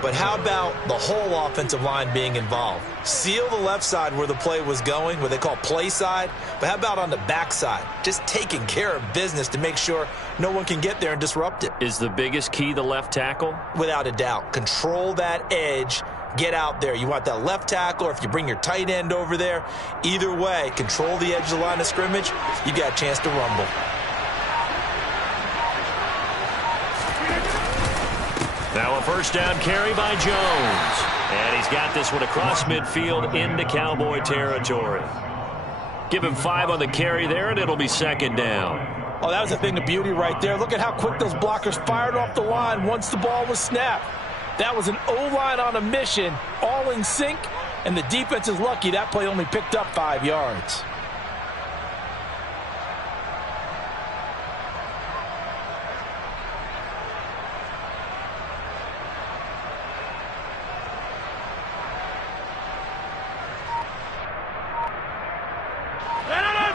But how about the whole offensive line being involved? Seal the left side where the play was going, what they call play side. But how about on the back side? Just taking care of business to make sure no one can get there and disrupt it. Is the biggest key the left tackle? Without a doubt. Control that edge. Get out there. You want that left tackle, or if you bring your tight end over there, either way, control the edge of the line of scrimmage, you got a chance to rumble. Now a first down carry by Jones. And he's got this one across midfield into Cowboy territory. Give him 5 on the carry there, and it'll be second down. Oh, that was a thing of beauty right there. Look at how quick those blockers fired off the line once the ball was snapped. That was an O-line on a mission, all in sync, and the defense is lucky that play only picked up 5 yards.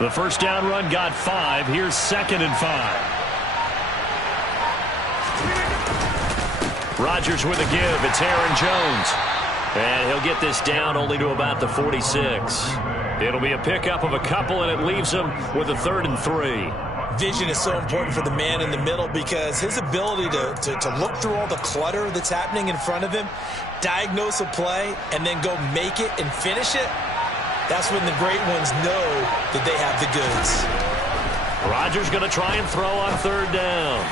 The first down run got 5. Here's 2nd and 5. Rodgers with a give. It's Aaron Jones. And he'll get this down only to about the 46. It'll be a pickup of a couple, and it leaves him with a 3rd and 3. Vision is so important for the man in the middle because his ability to look through all the clutter that's happening in front of him, diagnose a play, and then go make it and finish it, that's when the great ones know that they have the goods. Rodgers going to try and throw on 3rd down.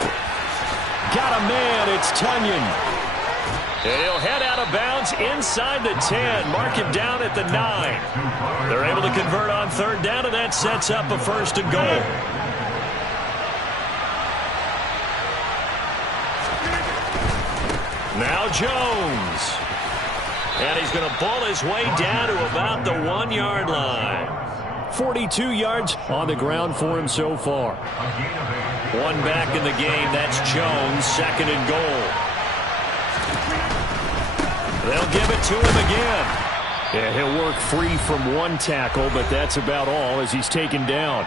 Got a man, it's Tunyon. And he'll head out of bounds inside the 10. Mark him down at the 9. They're able to convert on 3rd down, and that sets up a 1st and goal. Now Jones. And he's going to ball his way down to about the 1-yard line. 42 yards on the ground for him so far. 1 back in the game. That's Jones. 2nd and goal. They'll give it to him again. Yeah, he'll work free from 1 tackle, but that's about all as he's taken down.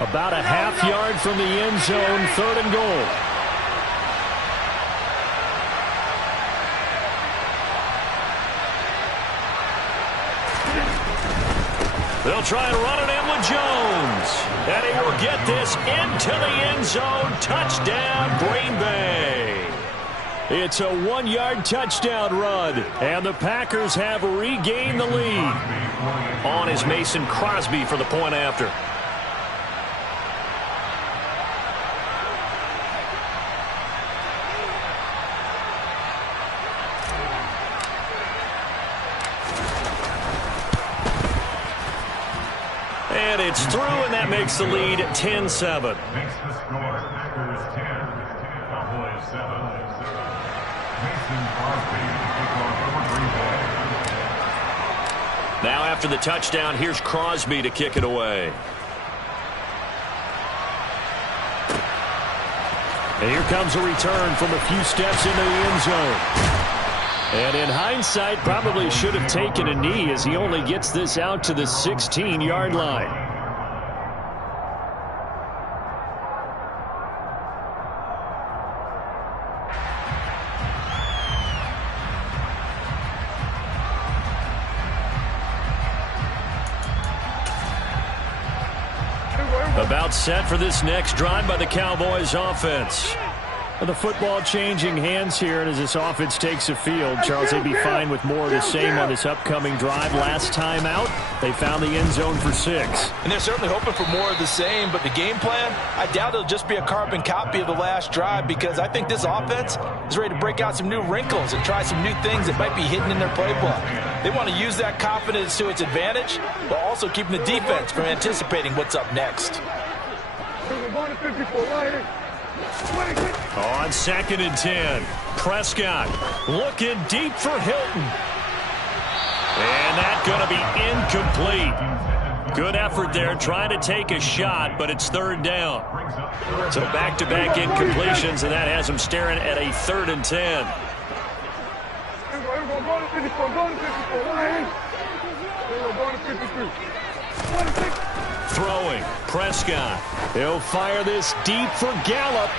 About a half yard from the end zone. 3rd and goal. They'll try and run it in with Jones. And he will get this into the end zone. Touchdown, Green Bay. It's a 1-yard touchdown run. And the Packers have regained the lead. On is Mason Crosby for the point after. And it's through, and that makes the lead 10-7. Makes the score. Packers 10, Cowboys 7. Mason Crosby to kick off over Green Bay. Now after the touchdown, here's Crosby to kick it away. And here comes a return from a few steps into the end zone. And in hindsight, probably should have taken a knee as he only gets this out to the 16-yard line. About set for this next drive by the Cowboys offense. The football changing hands here, and as this offense takes the field, Charles, they'd be fine with more of the same on this upcoming drive. Last time out, they found the end zone for 6. And they're certainly hoping for more of the same, but the game plan, I doubt it'll just be a carbon copy of the last drive, because I think this offense is ready to break out some new wrinkles and try some new things that might be hidden in their playbook. They want to use that confidence to its advantage, while also keeping the defense from anticipating what's up next. On 2nd and 10, Prescott looking deep for Hilton. And that's going to be incomplete. Good effort there trying to take a shot, but it's 3rd down. So back-to-back incompletions, and that has them staring at a 3rd and 10. Throwing, Prescott. He'll fire this deep for Gallup.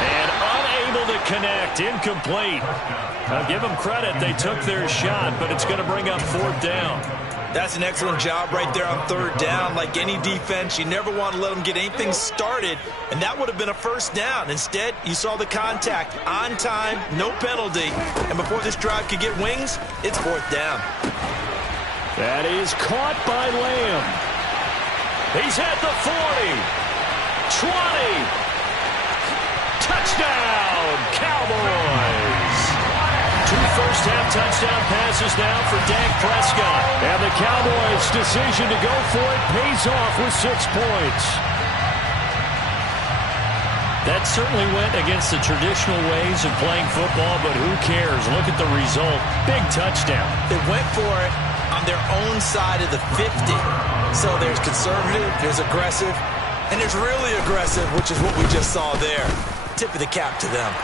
And unable to connect, incomplete. I'll give them credit, they took their shot, but it's going to bring up 4th down. That's an excellent job right there on 3rd down. Like any defense, you never want to let them get anything started, and that would have been a 1st down. Instead, you saw the contact on time, no penalty, and before this drive could get wings, it's 4th down. That is caught by Lamb. He's at the 40, 20. Touchdown, Cowboys. 2 first-half touchdown passes now for Dak Prescott. And the Cowboys' decision to go for it pays off with 6 points. That certainly went against the traditional ways of playing football, but who cares? Look at the result. Big touchdown. They went for it on their own side of the 50. So there's conservative, there's aggressive, and there's really aggressive, which is what we just saw there. Tip of the cap to them.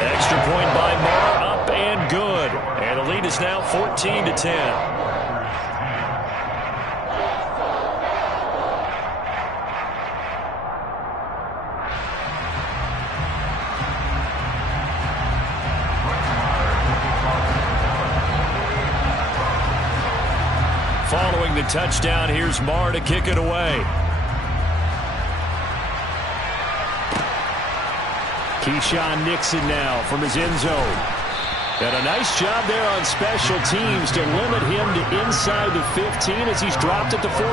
Extra point by Marr, up and good. And the lead is now 14-10. Following the touchdown, here's Marr to kick it away. Keyshawn Nixon now from his end zone. And a nice job there on special teams to limit him to inside the 15 as he's dropped at the 14.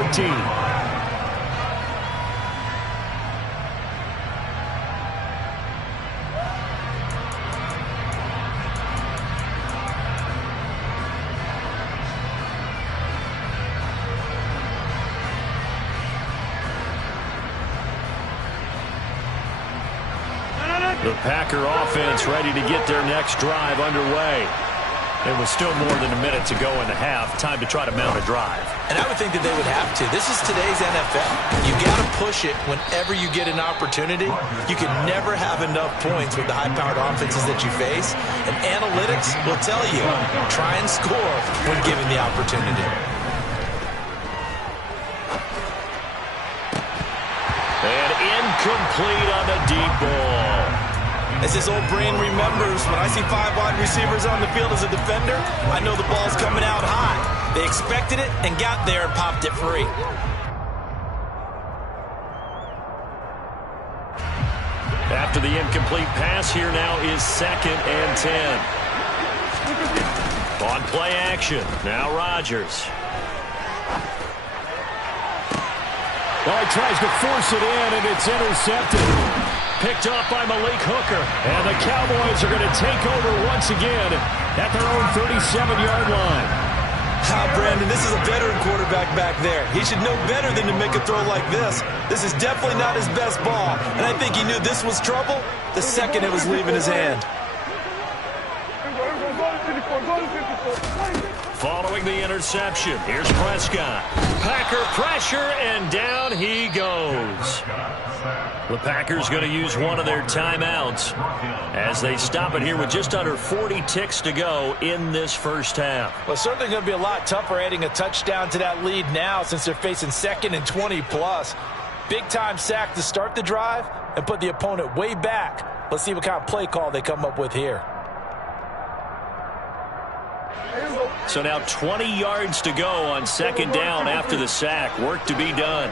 The Packer offense ready to get their next drive underway. There was still more than a minute to go in the half. Time to try to mount a drive. And I would think that they would have to. This is today's NFL. You got to push it whenever you get an opportunity. You can never have enough points with the high-powered offenses that you face. And analytics will tell you, try and score when given the opportunity. And incomplete on the deep ball. As his old brain remembers, when I see 5 wide receivers on the field as a defender, I know the ball's coming out high. They expected it and got there and popped it free. After the incomplete pass, here now is 2nd and 10. On play action, now Rodgers. Well, he tries to force it in, and it's intercepted. Picked off by Malik Hooker. And the Cowboys are going to take over once again at their own 37-yard line. Brandon, this is a veteran quarterback back there. He should know better than to make a throw like this. This is definitely not his best ball. And I think he knew this was trouble the second it was leaving his hand. Following the interception, here's Prescott. Packer pressure, and down he goes. The Packers going to use one of their timeouts as they stop it here with just under 40 ticks to go in this first half. Well, it's certainly going to be a lot tougher adding a touchdown to that lead now since they're facing 2nd and 20+. Big-time sack to start the drive and put the opponent way back. Let's see what kind of play call they come up with here. So now 20 yards to go on 2nd down after the sack. Work to be done.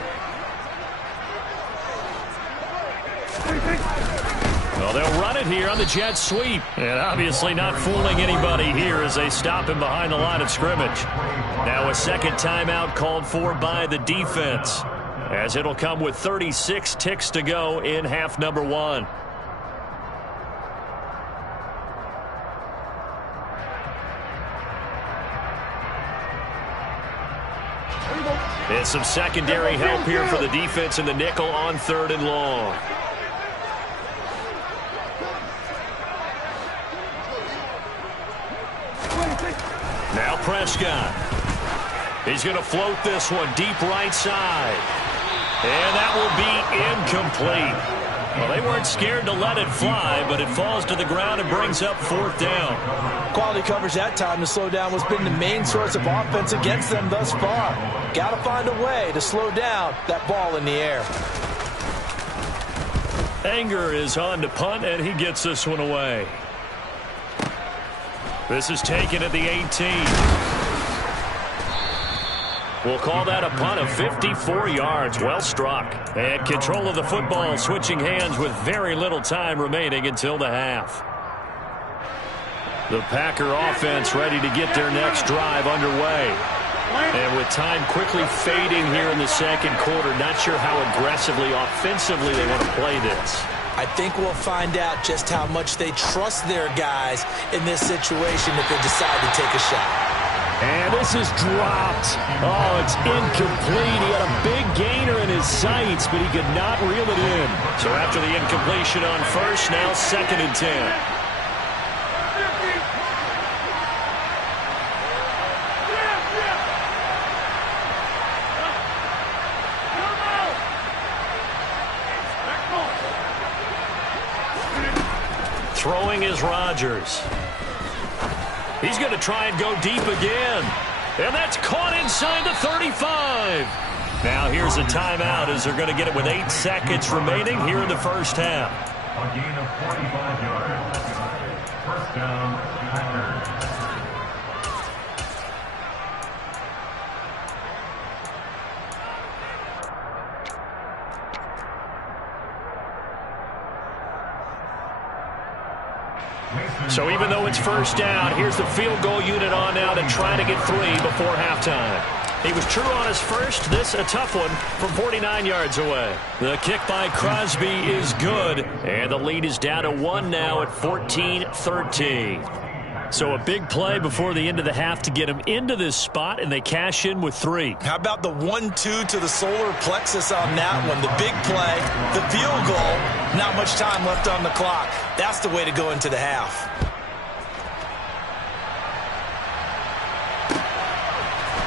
Well, they'll run it here on the jet sweep. And obviously not fooling anybody here as they stop him behind the line of scrimmage. Now a second timeout called for by the defense, as it'll come with 36 ticks to go in half number 1. And some secondary help here for the defense in the nickel on 3rd and long. Now Prescott. He's going to float this one deep right side. And that will be incomplete. Well, they weren't scared to let it fly, but it falls to the ground and brings up 4th down. Quality coverage that time to slow down has been the main source of offense against them thus far. Got to find a way to slow down that ball in the air. Anger is on to punt, and he gets this one away. This is taken at the 18. We'll call that a punt of 54 yards. Well struck. And control of the football switching hands with very little time remaining until the half. The Packer offense ready to get their next drive underway. And with time quickly fading here in the second quarter, not sure how aggressively, offensively they want to play this. I think we'll find out just how much they trust their guys in this situation if they decide to take a shot. And this is dropped. Oh, it's incomplete. He had a big gainer in his sights, but he could not reel it in. So after the incompletion on first, now 2nd and 10. Throwing is Rodgers. He's going to try and go deep again. And that's caught inside the 35. Now here's a timeout as they're going to get it with 8 seconds remaining here in the first half. A gain of 45 yards. First down, Packers. So even though it's first down, here's the field goal unit on now to try to get 3 before halftime. He was true on his first. This a tough one from 49 yards away. The kick by Crosby is good, and the lead is down to 1 now at 14-13. So a big play before the end of the half to get him into this spot, and they cash in with 3. How about the 1-2 to the solar plexus on that one? The big play, the field goal, not much time left on the clock. That's the way to go into the half.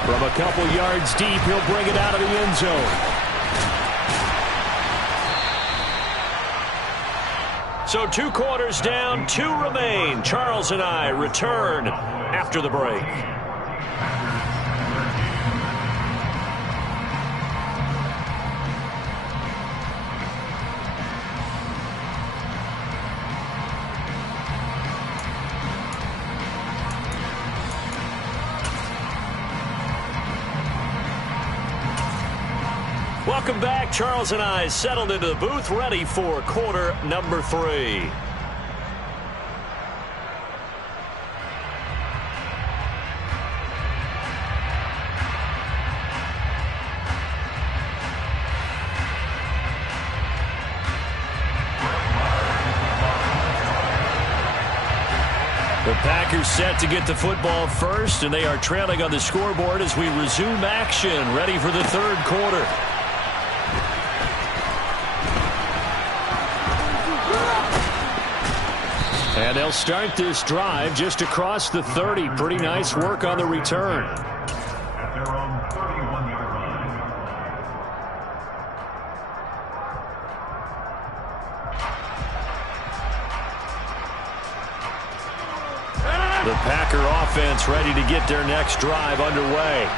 From a couple yards deep, he'll bring it out of the end zone. So 2 quarters down, 2 remain. Charles and I return after the break. Welcome back. Charles and I settled into the booth, ready for quarter number 3. The Packers set to get the football first, and they are trailing on the scoreboard as we resume action, ready for the third quarter. And they'll start this drive just across the 30. Pretty nice work on the return. At their own 31-yard line. The Packer offense ready to get their next drive underway.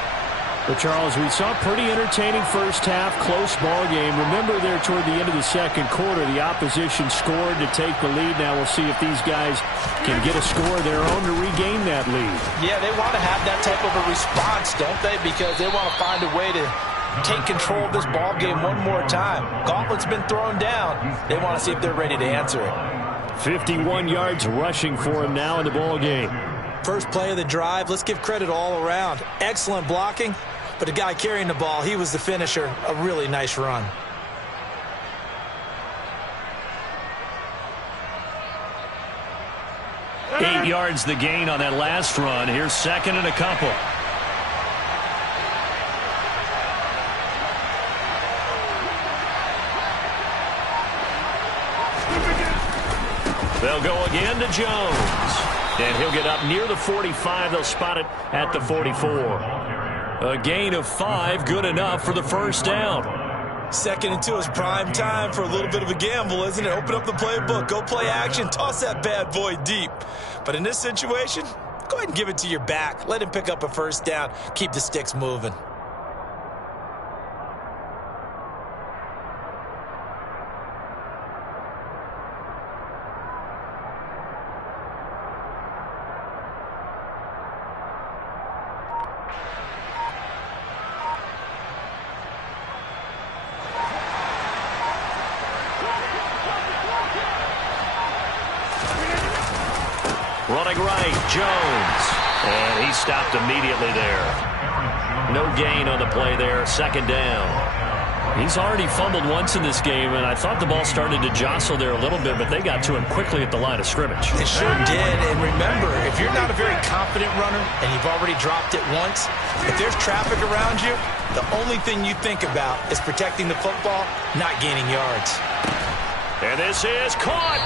But, Charles, we saw a pretty entertaining first half, close ball game. Remember there toward the end of the second quarter, the opposition scored to take the lead. Now we'll see if these guys can get a score of their own to regain that lead. Yeah, they want to have that type of a response, don't they? Because they want to find a way to take control of this ball game one more time. Gauntlet's been thrown down. They want to see if they're ready to answer it. 51 yards rushing for him now in the ball game. First play of the drive, let's give credit all around. Excellent blocking, but the guy carrying the ball, he was the finisher. A really nice run. Eight yards the gain on that last run. Here's second and a couple. They'll go again to Jones. And he'll get up near the 45. They'll spot it at the 44. A gain of 5, good enough for the first down. 2nd and 2 is prime time for a little bit of a gamble, isn't it? Open up the playbook, go play action, toss that bad boy deep. But in this situation, go ahead and give it to your back. Let him pick up a first down. Keep the sticks moving. Running right, Jones. And he stopped immediately there. No gain on the play there, 2nd down. He's already fumbled once in this game, and I thought the ball started to jostle there a little bit, but they got to him quickly at the line of scrimmage. It sure did, and remember, if you're not a very confident runner and you've already dropped it once, if there's traffic around you, the only thing you think about is protecting the football, not gaining yards. And this is caught.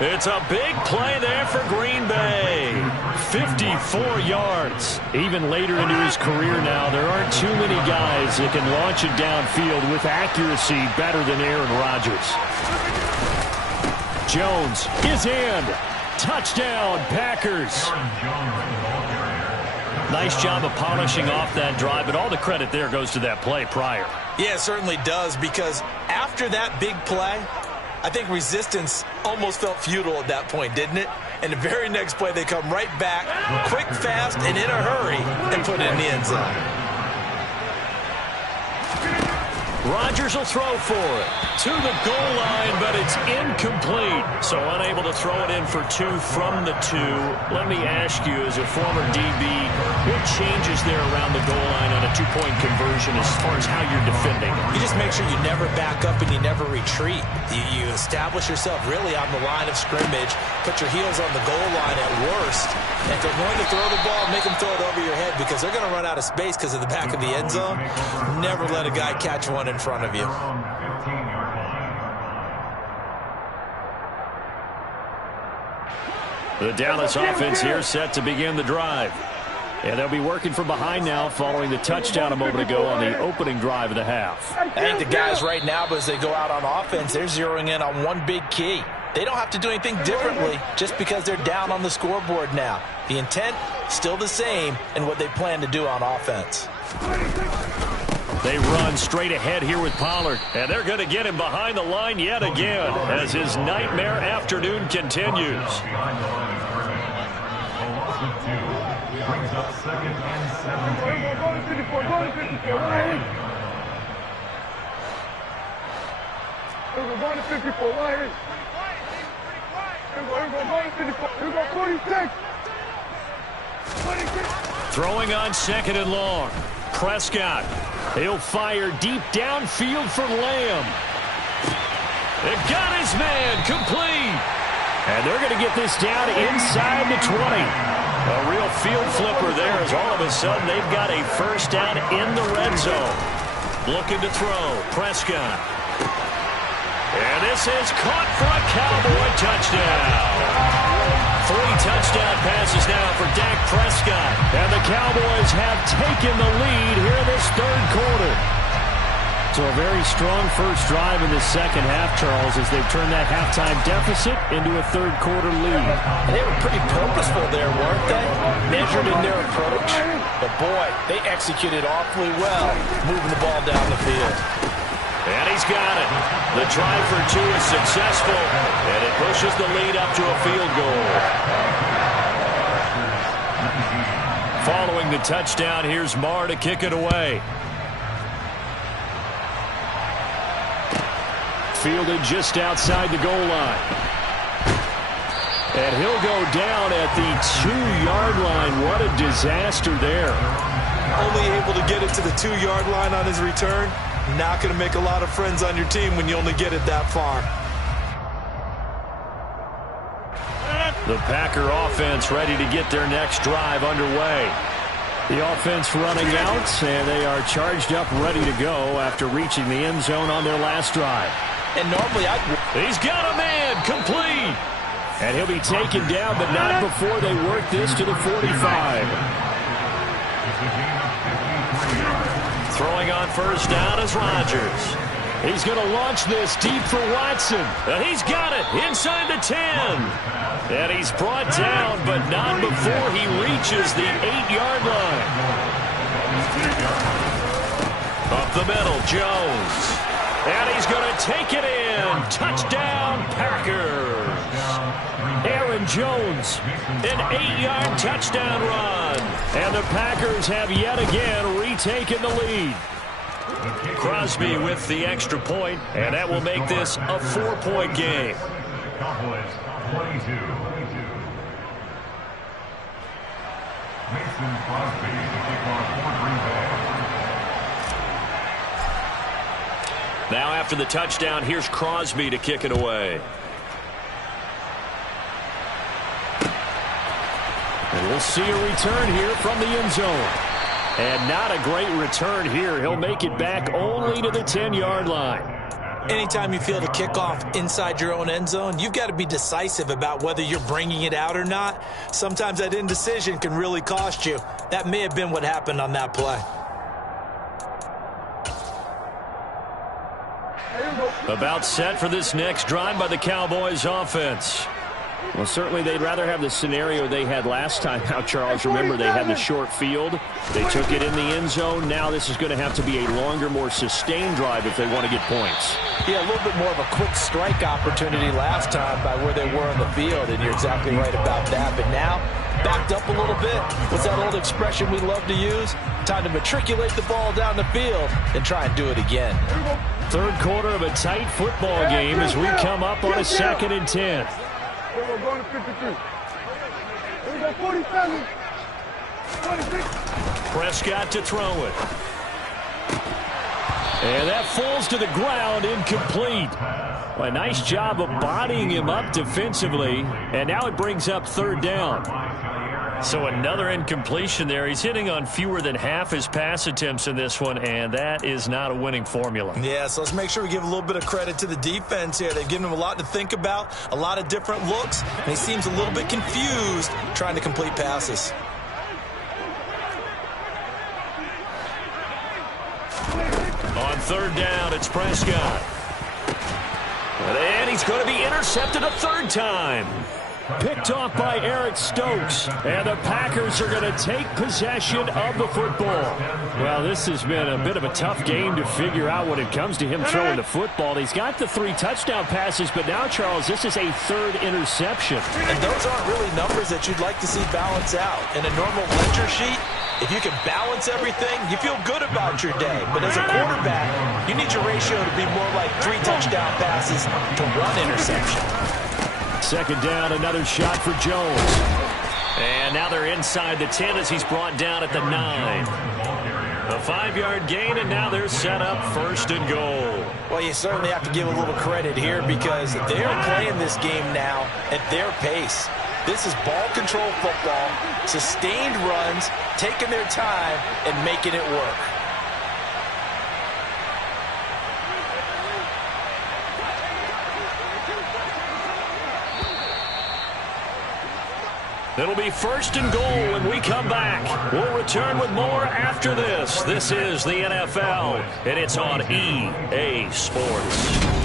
It's a big play there for Green Bay. 54 yards. Even later into his career now, there aren't too many guys that can launch it downfield with accuracy better than Aaron Rodgers. Jones is in. Touchdown, Packers. Nice job of polishing off that drive, but all the credit there goes to that play prior. Yeah, it certainly does, because after that big play, I think resistance almost felt futile at that point, didn't it? And the very next play, they come right back, quick, fast, and in a hurry, and put it in the end zone. Rodgers will throw for it. To the goal line, but it's incomplete. So unable to throw it in for 2 from the 2. Let me ask you, as a former DB, what changes there around the goal line on a 2-point conversion as far as how you're defending? You just make sure you never back up and you never retreat. You establish yourself really on the line of scrimmage, put your heels on the goal line at worst. And if they're going to throw the ball, make them throw it over your head, because they're going to run out of space because of the back of the end zone. Never let a guy catch one in front of you. The Dallas offense here set to begin the drive. And they'll be working from behind now following the touchdown a moment ago on the opening drive of the half. I think the guys right now, but as they go out on offense, they're zeroing in on one big key. They don't have to do anything differently just because they're down on the scoreboard now. The intent, still the same in what they plan to do on offense. They run straight ahead here with Pollard, and they're going to get him behind the line yet again as his nightmare afternoon continues. Brings up 2nd and 17. Throwing on 2nd and long. Prescott. He'll fire deep downfield for Lamb. It got his man complete. And they're going to get this down inside the 20. A real field flipper there, as all of a sudden they've got a first down in the red zone. Looking to throw. Prescott. And this is caught for a Cowboy touchdown. 3 touchdown passes now for Dak Prescott. And the Cowboys have taken the lead here in this 3rd quarter. So a very strong first drive in the second half, Charles, as they've turned that halftime deficit into a 3rd quarter lead. They were pretty purposeful there, weren't they? Measured in their approach. But boy, they executed awfully well, moving the ball down the field. And he's got it. The try for 2 is successful, and it pushes the lead up to a field goal. Following the touchdown, here's Marr to kick it away. Fielded just outside the goal line. And he'll go down at the 2-yard line. What a disaster there. Only able to get it to the 2-yard line on his return. Not going to make a lot of friends on your team when you only get it that far. The Packer offense ready to get their next drive underway. The offense running out, and they are charged up, ready to go after reaching the end zone on their last drive. And normally he's got a man, complete. And he'll be taken down, but not before they work this to the 45. Throwing on first down is Rodgers. He's going to launch this deep for Watson. He's got it inside the 10. And he's brought down, but not before he reaches the 8-yard line. Up the middle, Jones. And he's going to take it in. Touchdown, Packers. Aaron Jones, an 8-yard touchdown run. And the Packers have yet again retaken the lead. Crosby with the extra point, and that will make this a 4-point game. Cowboys 22. Mason Crosby to kick off for Green Bay. Now after the touchdown, here's Crosby to kick it away. And we'll see a return here from the end zone. And not a great return here. He'll make it back only to the 10-yard line. Anytime you feel the kickoff inside your own end zone, you've got to be decisive about whether you're bringing it out or not. Sometimes that indecision can really cost you. That may have been what happened on that play. About set for this next drive by the Cowboys offense. Well, certainly they'd rather have the scenario they had last time out, Charles. Remember, they had the short field. They took it in the end zone. Now this is going to have to be a longer, more sustained drive if they want to get points. Yeah, a little bit more of a quick strike opportunity last time by where they were on the field, and you're exactly right about that. But now, backed up a little bit. What's that old expression we love to use? Time to matriculate the ball down the field and try and do it again. Third quarter of a tight football game as we come up on a 2nd and 10. We're going to 53. Here we go, 47. 26. Prescott to throw it. And that falls to the ground, incomplete. Well, a nice job of bodying him up defensively. And now it brings up 3rd down. So another incompletion there. He's hitting on fewer than half his pass attempts in this one, and that is not a winning formula. Yeah, so let's make sure we give a little bit of credit to the defense here. They've given him a lot to think about, a lot of different looks, and he seems a little bit confused trying to complete passes. On 3rd down, it's Prescott. And he's going to be intercepted a 3rd time. Picked off by Eric Stokes. And the Packers are going to take possession of the football. Well, this has been a bit of a tough game to figure out when it comes to him throwing the football. He's got the 3 touchdown passes, but now, Charles, this is a 3rd interception. And those aren't really numbers that you'd like to see balance out. In a normal ledger sheet, if you can balance everything, you feel good about your day. But as a quarterback, you need your ratio to be more like 3 touchdown passes to 1 interception. 2nd down, another shot for Jones. And now they're inside the 10 as he's brought down at the 9. A 5-yard gain, and now they're set up 1st and goal. Well, you certainly have to give a little credit here because they're playing this game now at their pace. This is ball control football, sustained runs, taking their time, and making it work. It'll be 1st and goal when we come back. We'll return with more after this. This is the NFL, and it's on EA Sports.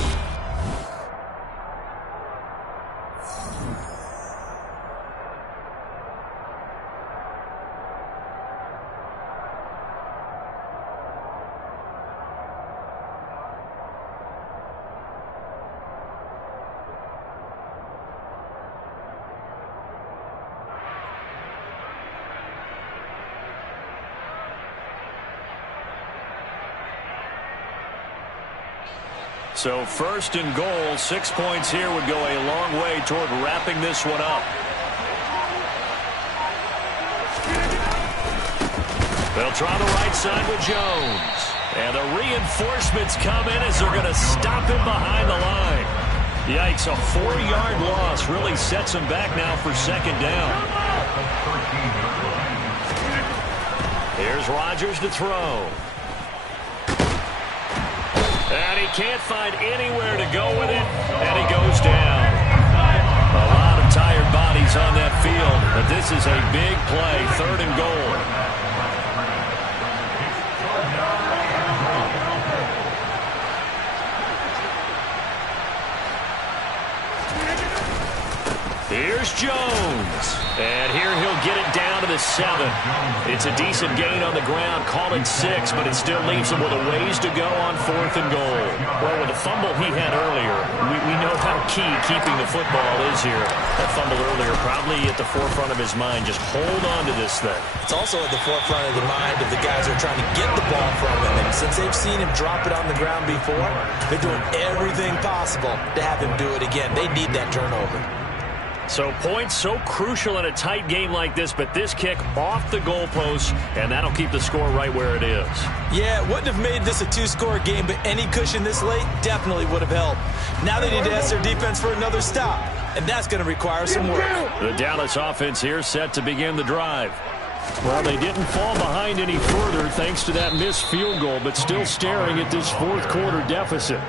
So first and goal, 6 points here would go a long way toward wrapping this one up. They'll try the right side with Jones. And the reinforcements come in as they're going to stop him behind the line. Yikes, a 4-yard loss really sets him back now for second down. Here's Rodgers to throw. And he can't find anywhere to go with it, and he goes down. A lot of tired bodies on that field, but this is a big play, 3rd and goal. Here's Jones. And here he'll get it down to the 7. It's a decent gain on the ground. Call it 6, but it still leaves him with a ways to go on 4th and goal. Well, with the fumble he had earlier, we know how key keeping the football is here. That fumble earlier probably at the forefront of his mind. Just hold on to this thing. It's also at the forefront of the mind of the guys who are trying to get the ball from him. And since they've seen him drop it on the ground before, they're doing everything possible to have him do it again. They need that turnover. So points so crucial in a tight game like this, but this kick off the goalpost, and that'll keep the score right where it is. Yeah, it wouldn't have made this a 2-score game, but any cushion this late definitely would have helped. Now they need to ask their defense for another stop, and that's going to require some work. The Dallas offense here set to begin the drive. Well, they didn't fall behind any further thanks to that missed field goal, but still staring at this 4th quarter deficit.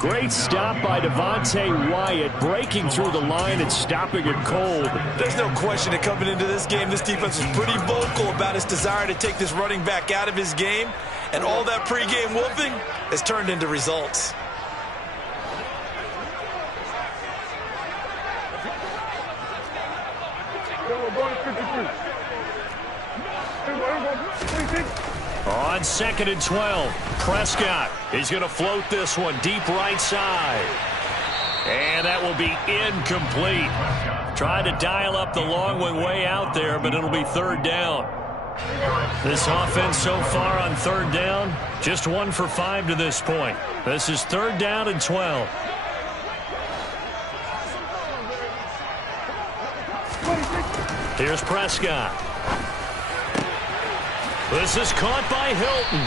Great stop by Devontae Wyatt, breaking through the line and stopping it cold. There's no question that coming into this game, this defense was pretty vocal about its desire to take this running back out of his game, and all that pregame wolfing has turned into results. On 2nd and 12, Prescott is going to float this one deep right side. And that will be incomplete. Tried to dial up the long one way out there, but it'll be 3rd down. This offense so far on 3rd down, just 1 for 5 to this point. This is 3rd down and 12. Here's Prescott. This is caught by Hilton.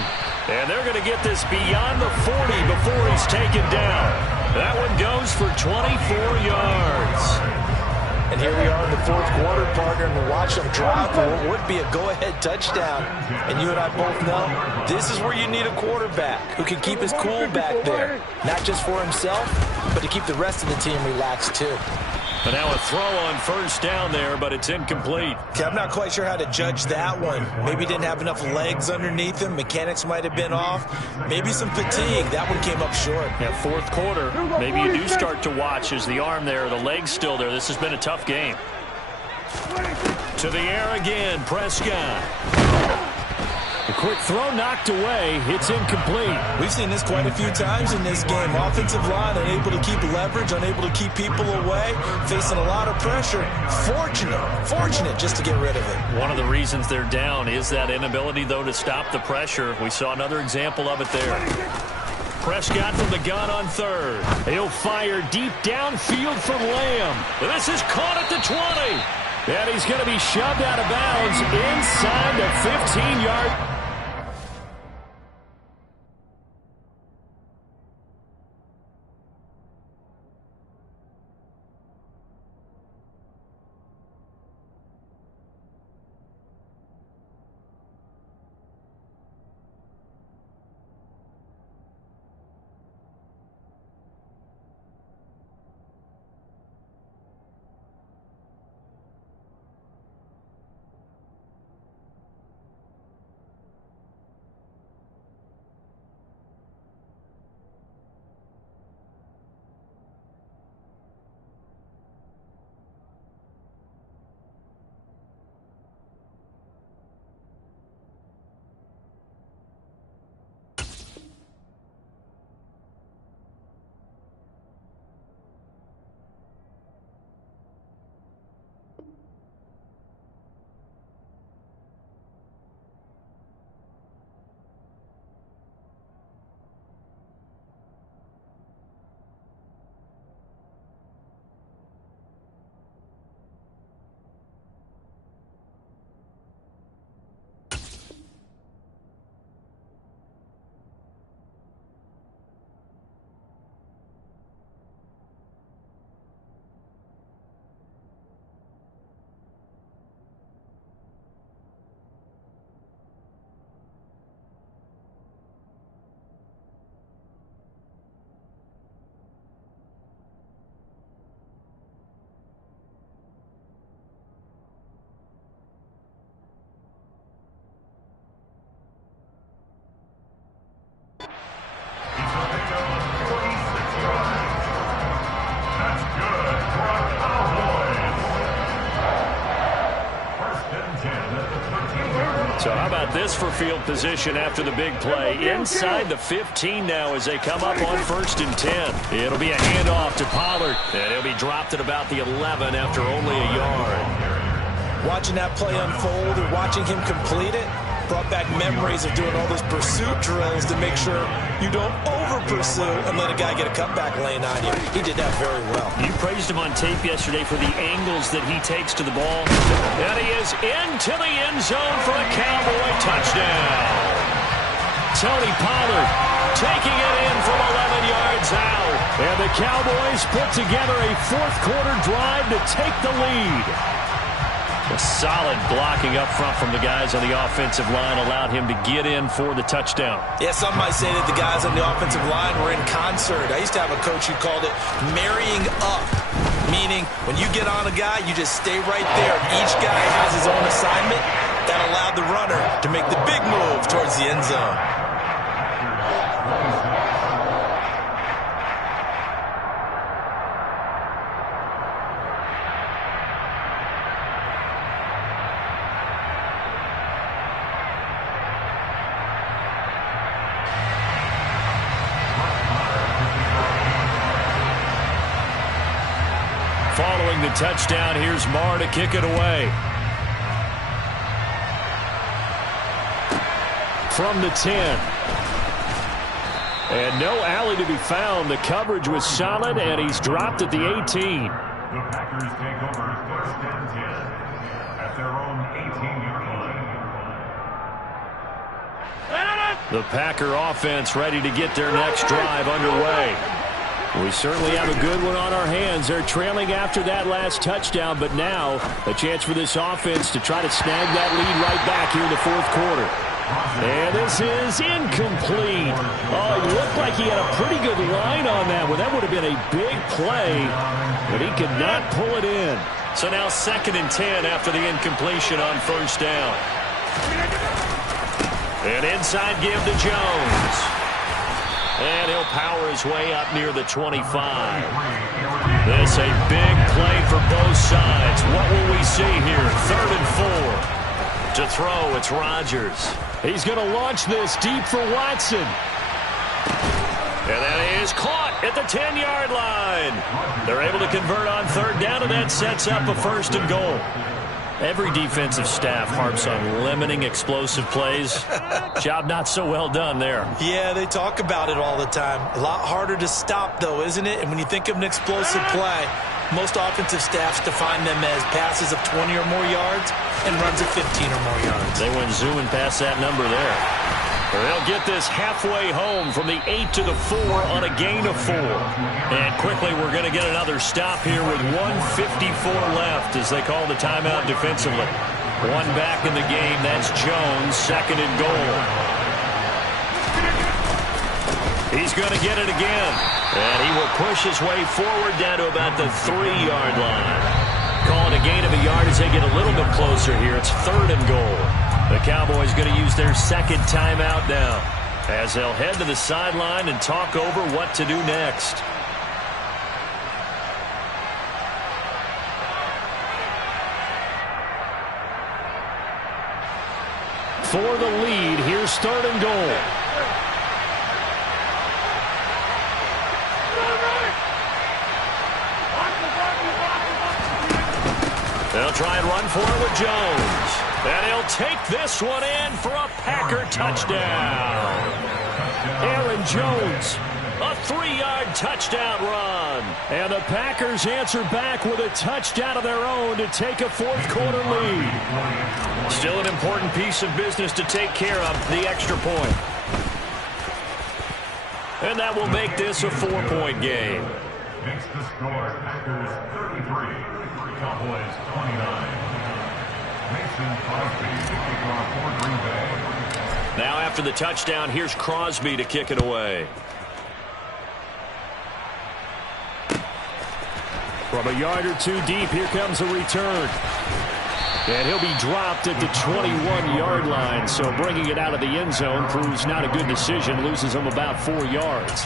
And they're going to get this beyond the 40 before he's taken down. That one goes for 24 yards. And here we are in the 4th quarter, partner, and we'll watch them drive for what would be a go-ahead touchdown. And you and I both know this is where you need a quarterback who can keep his cool back there. Not just for himself, but to keep the rest of the team relaxed too. But now a throw on 1st down there, but it's incomplete. Okay, I'm not quite sure how to judge that one. Maybe didn't have enough legs underneath him. Mechanics might have been off. Maybe some fatigue. That one came up short. Yeah, 4th quarter, maybe you do start to watch as the arm there, the leg's still there. This has been a tough game. To the air again, Prescott. The quick throw knocked away. It's incomplete. We've seen this quite a few times in this game. Offensive line unable to keep leverage, unable to keep people away, facing a lot of pressure. Fortunate just to get rid of it. One of the reasons they're down is that inability, though, to stop the pressure. We saw another example of it there. Prescott from the gun on 3rd. He'll fire deep downfield from Lamb. This is caught at the 20. And he's going to be shoved out of bounds inside the 15-yard. this for field position after the big play. Inside the 15 now as they come up on 1st and 10. It'll be a handoff to Pollard, and he'll be dropped at about the 11 after only a yard. Watching that play unfold or watching him complete it brought back memories of doing all those pursuit drills to make sure you don't over-pursue and let a guy get a cutback lane on you. He did that very well. You praised him on tape yesterday for the angles that he takes to the ball. And he is into the end zone for a Cowboy touchdown. Tony Pollard taking it in from 11 yards out. And the Cowboys put together a fourth-quarter drive to take the lead. A solid blocking up front from the guys on the offensive line allowed him to get in for the touchdown. Yeah, some might say that the guys on the offensive line were in concert. I used to have a coach who called it marrying up, meaning when you get on a guy, you just stay right there. Each guy has his own assignment. That allowed the runner to make the big move towards the end zone. Following the touchdown, here's Marr to kick it away. From the 10. And no alley to be found. The coverage was solid, and he's dropped at the 18. The Packers take over 1st and 10 at their own 18-yard line. The Packer offense ready to get their next drive underway. We certainly have a good one on our hands. They're trailing after that last touchdown, but now a chance for this offense to try to snag that lead right back here in the fourth quarter. And this is incomplete. Oh, it looked like he had a pretty good line on that one. That would have been a big play, but he could not pull it in. So now 2nd and 10 after the incompletion on 1st down. An inside give to Jones. And he'll power his way up near the 25. This a big play for both sides. What will we see here? 3rd and 4. To throw, it's Rodgers. He's going to launch this deep for Watson. And that is caught at the 10-yard line. They're able to convert on 3rd down, and that sets up a 1st and goal. Every defensive staff harps on limiting explosive plays. Job not so well done there. Yeah, they talk about it all the time. A lot harder to stop, though, isn't it? And when you think of an explosive play, most offensive staffs define them as passes of 20 or more yards and runs of 15 or more yards. They went zooming past that number there. They'll get this halfway home from the 8 to the 4 on a gain of 4. And quickly we're going to get another stop here with 1:54 left as they call the timeout defensively. One back in the game. That's Jones, 2nd and goal. He's going to get it again. And he will push his way forward down to about the 3-yard line. Calling a gain of a yard as they get a little bit closer here. It's 3rd and goal. The Cowboys going to use their 2nd timeout now as they'll head to the sideline and talk over what to do next. For the lead, here's 3rd and goal. They'll try and run for it with Jones. And he'll take this one in for a Packer touchdown. Aaron Jones, a 3-yard touchdown run. And the Packers answer back with a touchdown of their own to take a fourth-quarter lead. Still an important piece of business to take care of, the extra point. And that will make this a 4-point game. Makes the score Packers 33, Cowboys 29. Mason Crosby to kick off for Green Bay. Now after the touchdown, here's Crosby to kick it away. From a yard or two deep, here comes a return. And he'll be dropped at the 21-yard line, so bringing it out of the end zone proves not a good decision, loses him about 4 yards.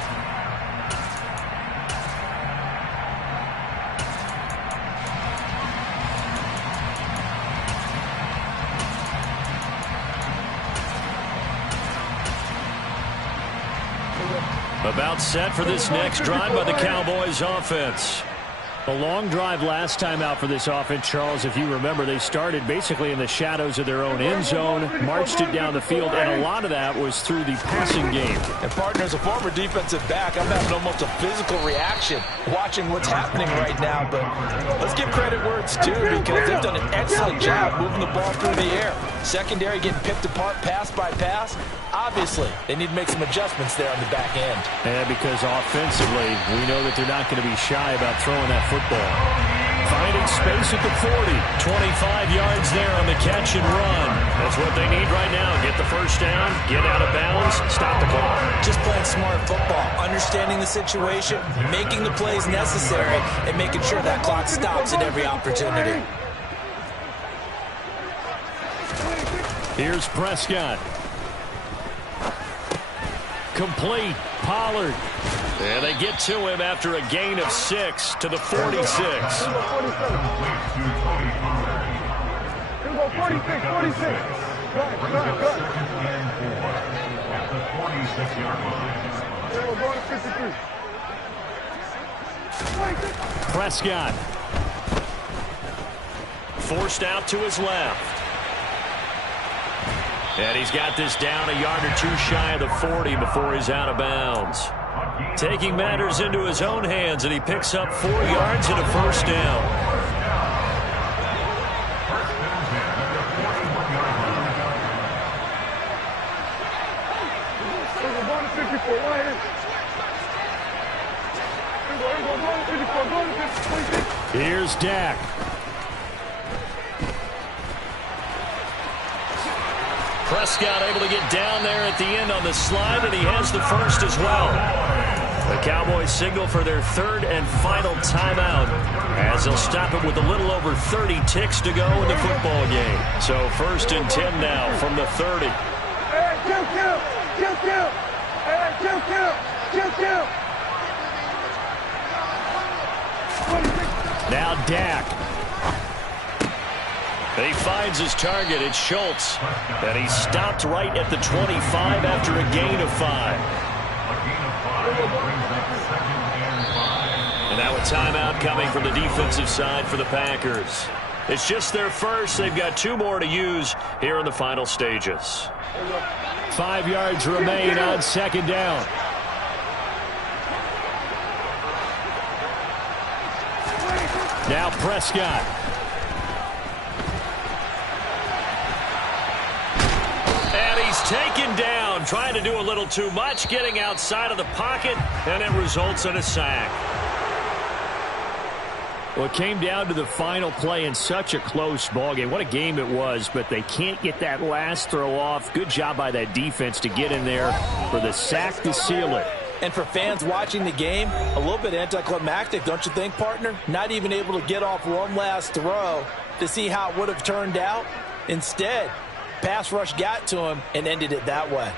About set for this next drive by the Cowboys offense. A long drive last time out for this offense, Charles. If you remember, they started basically in the shadows of their own end zone, marched it down the field, and a lot of that was through the passing game. And, partner, as a former defensive back, I'm having almost a physical reaction watching what's happening right now. But let's give credit where it's due, because they've done an excellent job moving the ball through the air. Secondary getting picked apart pass by pass. Obviously, they need to make some adjustments there on the back end. And because offensively, we know that they're not going to be shy about throwing that football. Finding space at the 40. 25 yards there on the catch and run. That's what they need right now. Get the first down, get out of bounds, stop the clock. Just playing smart football, understanding the situation, making the plays necessary, and making sure that clock stops at every opportunity. Here's Prescott. Complete. Pollard. And they get to him after a gain of 6 to the 46. Here we go, 46, 46. Cut. At the 46-yard line. We're going to 53. Prescott. Forced out to his left. And he's got this down a yard or two shy of the 40 before he's out of bounds. Taking matters into his own hands, and he picks up 4 yards and a first down. We're going to 54, right here. Here's Dak. Prescott able to get down there at the end on the slide, and he has the first as well. The Cowboys signal for their third and final timeout, as they'll stop it with a little over 30 ticks to go in the football game. So 1st and 10 now from the 30. Now Dak. And he finds his target. It's Schultz. And he stopped right at the 25 after a gain of 5. And now a timeout coming from the defensive side for the Packers. It's just their first. They've got 2 more to use here in the final stages. 5 yards remain on 2nd down. Now Prescott. And he's taken down, trying to do a little too much, getting outside of the pocket, and it results in a sack. Well, it came down to the final play in such a close ballgame. What a game it was, but they can't get that last throw off. Good job by that defense to get in there for the sack to seal it. And for fans watching the game, a little bit anticlimactic, don't you think, partner? Not even able to get off one last throw to see how it would have turned out. Instead, pass rush got to him and ended it that way.